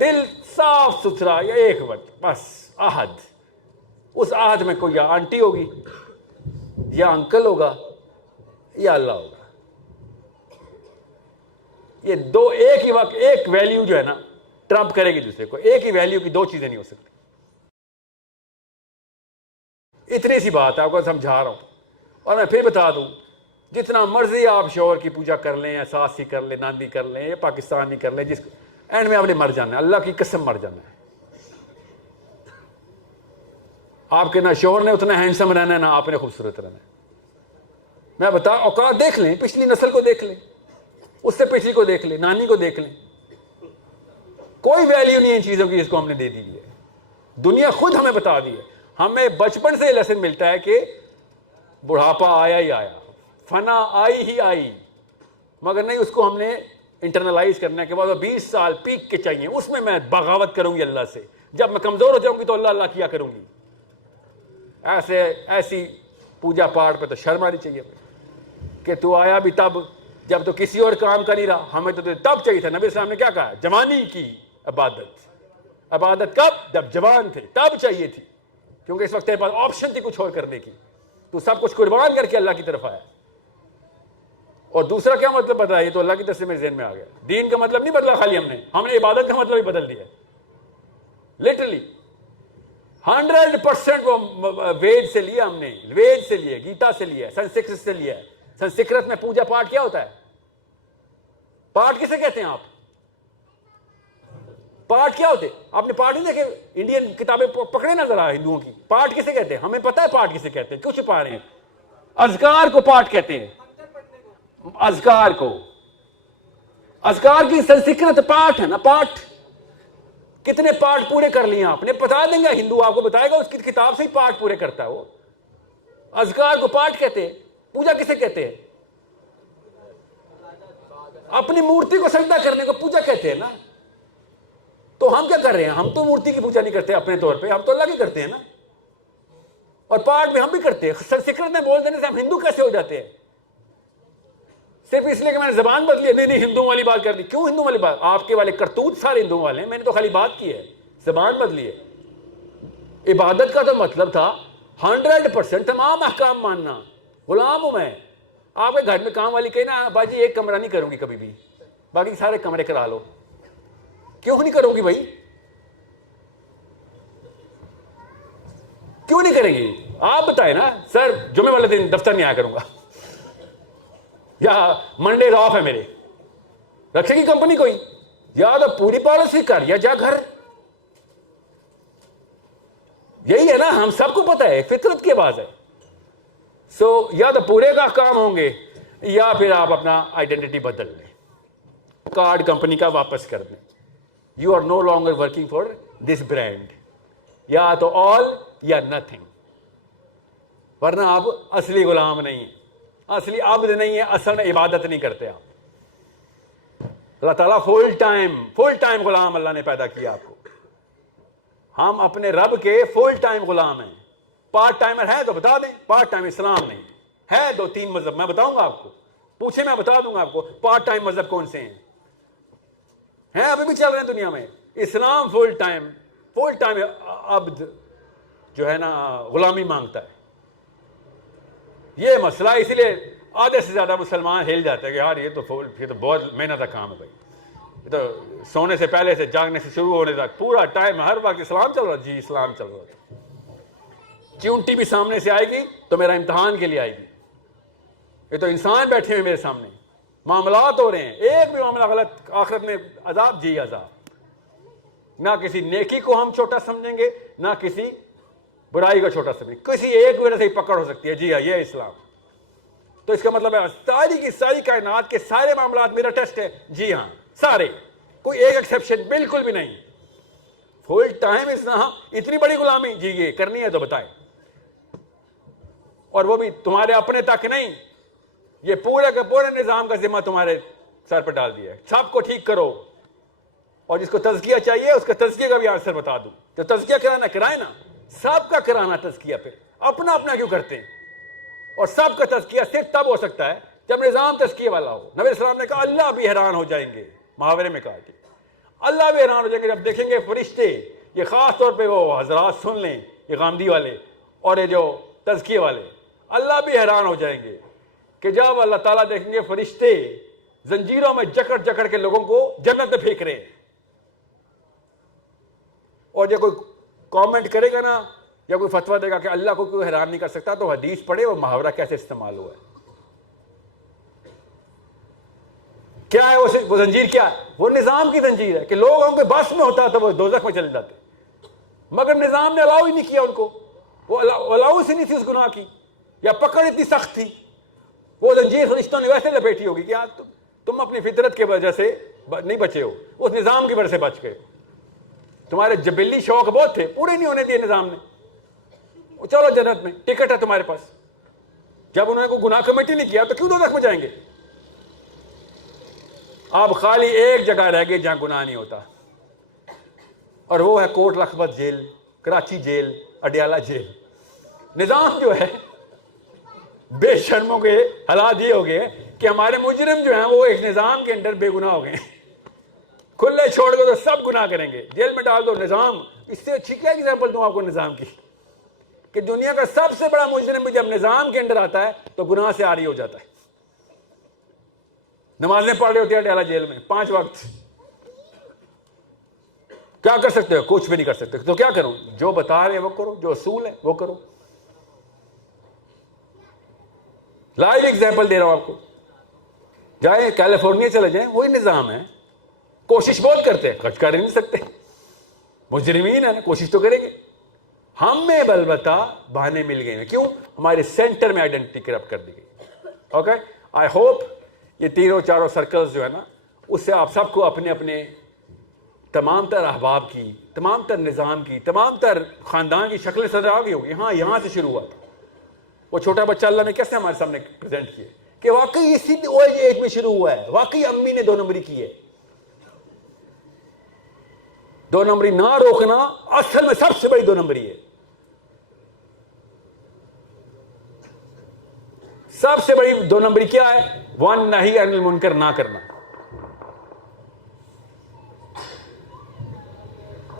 دل صاف ستھرا یا ایک وقت بس عہد. اس عہد میں کوئی یا آنٹی ہوگی یا انکل ہوگا یا اللہ ہوگا. یہ دو ایک ہی وقت ایک ویلیو جو ہے نا ٹرمپ کرے گی دوسرے کو. ایک ہی ویلیو کی دو چیزیں نہیں ہو سکتی. اتنی سی بات ہے، آپ کو سمجھا رہا ہوں. اور میں پھر بتا دوں، جتنا مرضی آپ شوہر کی پوجا کر لیں، یا ساس ہی کر لیں، ناندی کر لیں، یا پاکستانی کر لیں، جس اینڈ میں آپ نے مر جانا ہے. اللہ کی قسم مر جانا ہے. آپ کے نہ شوہر نے اتنا ہینڈسم رہنا ہے نہ آپ نے خوبصورت رہنا ہے. میں بتا اوقات دیکھ لیں، پچھلی نسل کو دیکھ لیں، اس سے پچھلی کو دیکھ لیں، نانی کو دیکھ لیں. کوئی ویلیو نہیں ہے ان چیزوں کی جس کو ہم نے دے دی ہے. دنیا خود ہمیں بتا دی ہے. ہمیں بچپن سے لیسن ملتا ہے کہ بڑھاپا آیا ہی آیا، فنا آئی ہی آئی، مگر نہیں اس کو ہم نے انٹرنلائز کرنے کے بعد 20 سال پیک کے چاہیے، اس میں بغاوت کروں گی اللہ سے. جب میں کمزور ہو جاؤں گی تو اللہ اللہ کیا کروں گی. ایسی پوجا پاٹ پہ تو شرم آنی چاہیے کہ تو آیا بھی تب جب تو کسی اور کام کا نہیں رہا. ہمیں تو تب چاہیے تھا. نبی اسلام نے کیا کہا؟ جوانی کی عبادت کب؟ جب جوان تھے تب چاہیے تھی، کیونکہ اس وقت تیرے پاس آپشن تھی کچھ اور کرنے کی. تو سب کچھ قربان کر کے اللہ کی طرف آیا. اور دوسرا کیا مطلب بتایا؟ یہ تو اللہ کی طرف سے میرے ذہن میں آ گیا. دین کا مطلب نہیں بدلا خالی ہم نے عبادت کا مطلب ہی بدل دیا. لٹرلی 100% وہ وید سے لیا، ہم نے وید سے لیا، گیتا سے لیا، سنسکرت سے لیا. سنسکرت میں پوجا پاٹ کیا ہوتا ہے؟ پاٹ کسے کہتے ہیں آپ؟ پاٹ کیا ہوتے؟ آپ نے پاٹ نہیں دیکھے؟ انڈین کتابیں پکڑے نہ ذرا ہندوؤں کی. پاٹ کسے کہتے ہیں؟ ہمیں پتا ہے پاٹ کسے کہتے ہیں. کیوں چھپا رہے ہیں؟ اذکار کو پاٹ کہتے ہیں. اذکار کو، اذکار کی سنسکرت پاٹ ہے نا. پاٹ کتنے پاٹ پورے کر لیے آپ نے؟ بتا دیں گے، ہندو آپ کو بتائے گا، اس کی کتاب سے ہی پاٹ پورے کرتا ہے وہ. اذکار کو پاٹ کہتے ہیں. پوجا کسے کہتے ہیں؟ اپنی مورتی کو سجدہ کرنے کو پوجا کہتے ہیں نا. تو ہم کیا کر رہے ہیں؟ ہم تو مورتی کی پوجا نہیں کرتے اپنے طور پہ، ہم تو اللہ کی کرتے ہیں نا. اور پاٹ بھی ہم بھی کرتے ہیں. سنسکرت میں بول دینے سے ہم ہندو کیسے ہو جاتے ہیں؟ صرف اس لیے کہ میں نے زبان بدلی. نہیں ہندوؤں والی بات کر دی. کیوں ہندو والی بات؟ آپ کے والے کرتوت سارے ہندوؤں والے ہیں. میں نے تو خالی بات کی ہے، زبان بدلی ہے. عبادت کا تو مطلب تھا 100% تمام احکام ماننا. غلام ہوں میں. آپ کے گھر میں کام والی کہے نا باجی ایک کمرہ نہیں کروں گی کبھی بھی، باقی سارے کمرے کرا لو. کیوں نہیں کرو گی بھائی؟ کیوں نہیں کریں گی؟ آپ بتائیں نا. سر جمعے والے دن دفتر نہیں آیا کروں گا, یا منڈے آف ہے میرے, رکھے گی کمپنی کوئی؟ یا تو پوری پالیسی کر یا جا گھر. یہی ہے نا, ہم سب کو پتا ہے, فطرت کی آواز ہے. سو یا تو پورے کا کام ہوں گے, یا پھر آپ اپنا آئیڈینٹی بدل لیں, کارڈ کمپنی کا واپس کر دیں. You are no longer working for this brand. یا تو آل یا نتھنگ, ورنہ آپ اصلی غلام نہیں ہیں, اصلی عبد نہیں ہے, اصل میں عبادت نہیں کرتے آپ. اللہ تعالیٰ فل ٹائم غلام اللہ نے پیدا کیا آپ کو. ہم اپنے رب کے فل ٹائم غلام ہیں. پارٹ ٹائمر ہے تو بتا دیں, پارٹ ٹائم اسلام نہیں ہے. 2-3 مذہب میں بتاؤں گا آپ کو, پوچھیں میں بتا دوں گا آپ کو پارٹ ٹائم مذہب کون سے ہیں ابھی بھی چل رہے ہیں دنیا میں. اسلام فل ٹائم عبد جو ہے نا غلامی مانگتا ہے. یہ مسئلہ اسی لیے آدھے سے زیادہ مسلمان ہل جاتے ہیں کہ یار یہ تو بہت محنت کا کام ہے بھائی. یہ تو سونے سے پہلے سے جاگنے سے شروع ہونے تک پورا ٹائم ہر وقت اسلام چل رہا. جی اسلام چل رہا. چونٹی بھی سامنے سے آئے گی تو میرا امتحان کے لیے آئے گی. یہ تو انسان بیٹھے ہوئے میرے سامنے, معاملات ہو رہے ہیں, ایک بھی معاملہ غلط آخرت میں عذاب. جی عذاب. نہ کسی نیکی کو ہم چھوٹا سمجھیں گے, نہ کسی برائی کا چھوٹا سمجھیں گے. کسی ایک وجہ سے ہی پکڑ ہو سکتی ہے. جی ہاں, یہ اسلام. تو اس کا مطلب ہے ساری کی ساری کائنات کے سارے معاملات میرا ٹیسٹ ہے. جی ہاں سارے, کوئی ایک ایکسیپشن بالکل بھی نہیں. فل ٹائم اسلام, اتنی بڑی غلامی. جی یہ کرنی ہے تو بتائیں, اور وہ بھی تمہارے اپنے تک نہیں, یہ پورے کے پورے نظام کا ذمہ تمہارے سر پر ڈال دیا ہے. سب کو ٹھیک کرو, اور جس کو تزکیہ چاہیے اس کا تزکیہ کا بھی آنسر بتا دوں. جو تزکیہ کرانا کرائے نا, سب کا کرانا تزکیہ, پھر اپنا اپنا کیوں کرتے ہیں؟ اور سب کا تزکیہ صرف تب ہو سکتا ہے جب نظام تزکیہ والا ہو. نبی السلام نے کہا اللہ بھی حیران ہو جائیں گے, محاورے میں کہا کہ اللہ بھی حیران ہو جائیں گے جب دیکھیں گے فرشتے. یہ خاص طور پہ وہ حضرات سن لیں, یہ غامدی والے اور یہ جو تزکیہ والے, اللہ بھی حیران ہو جائیں گے کہ جب اللہ تعالیٰ دیکھیں گے فرشتے زنجیروں میں جکڑ جکڑ کے لوگوں کو جنت میں پھینک رہے ہیں. اور جب کوئی کامنٹ کرے گا نا, یا کوئی فتویٰ دے گا کہ اللہ کو کوئی حیران نہیں کر سکتا, تو حدیث پڑھے وہ محاورہ کیسے استعمال ہوا ہے. کیا ہے وہ زنجیر؟ کیا ہے وہ؟ نظام کی زنجیر ہے کہ لوگوں کے بس میں ہوتا تو وہ دوزخ میں چلے جاتے, مگر نظام نے الاؤ ہی نہیں کیا ان کو. وہ الاؤ سے نہیں تھی اس گناہ کی, یا پکڑ اتنی سخت تھی. وہ زنجیر فرشتوں نے ویسے لپیٹی ہوگی کہ تم اپنی فطرت کے وجہ سے نہیں بچے ہو, اس نظام کی وجہ سے بچ گئے. تمہارے جبلی شوق بہت تھے, پورے نہیں ہونے دیے نظام نے. چلو جنت میں ٹکٹ ہے تمہارے پاس. جب انہوں نے کوئی گناہ کمیٹی نہیں کیا تو کیوں دوزخ میں جائیں گے؟ آپ خالی ایک جگہ رہ گئے جہاں گناہ نہیں ہوتا, اور وہ ہے Kot Lakhpat jail, Karachi jail, Adiala jail. نظام جو ہے بے شرموں کے حالات یہ ہو گئے کہ ہمارے مجرم جو ہیں وہ ایک نظام کے اندر بے گناہ ہو گئے. کھلے چھوڑ دو تو سب گناہ کریں گے, جیل میں ڈال دو. نظام اس سے اچھی کیا ایگزامپل دوں آپ کو نظام کی, کہ دنیا کا سب سے بڑا مجرم جب نظام کے اندر آتا ہے تو گناہ سے عاری ہو جاتا ہے. نمازیں پڑھ رہے ہوتے ہیں اڈیالہ جیل میں 5 وقت. کیا کر سکتے ہو؟ کچھ بھی نہیں کر سکتے. تو کیا کروں؟ جو بتا رہے ہیں وہ کرو, جو اصول ہے وہ کرو. لائیو ایگزامپل دے رہا ہوں آپ کو. جائیں کیلیفورنیا چلے جائیں, وہی نظام ہے. کوشش بہت کرتے ہیں, خرچ کر ہی نہیں سکتے. مجرمین ہیں نا, کوشش تو کریں گے. ہم میں البتہ بہانے مل گئے ہیں. کیوں؟ ہمارے سینٹر میں آئیڈینٹی کرپٹ کر دی گئی. اوکے, آئی ہوپ یہ 3 سرکلز جو ہے نا, اس سے آپ سب کو اپنے اپنے تمام تر احباب کی, تمام تر نظام کی, تمام تر خاندان کی شکلیں سمجھ آ گئی ہوگی. ہاں یہاں سے شروع ہوا تھا. وہ چھوٹا بچہ اللہ نے کیسے ہمارے سامنے پریزنٹ کیے کہ واقعی اسی ایج میں شروع ہوا ہے. واقعی امی نے 2 نمبری کی ہے. 2 نمبری نہ روکنا اصل میں سب سے بڑی 2 نمبری ہے. سب سے بڑی 2 نمبری کیا ہے؟ 1 نہی عن المنکر, نہ کرنا.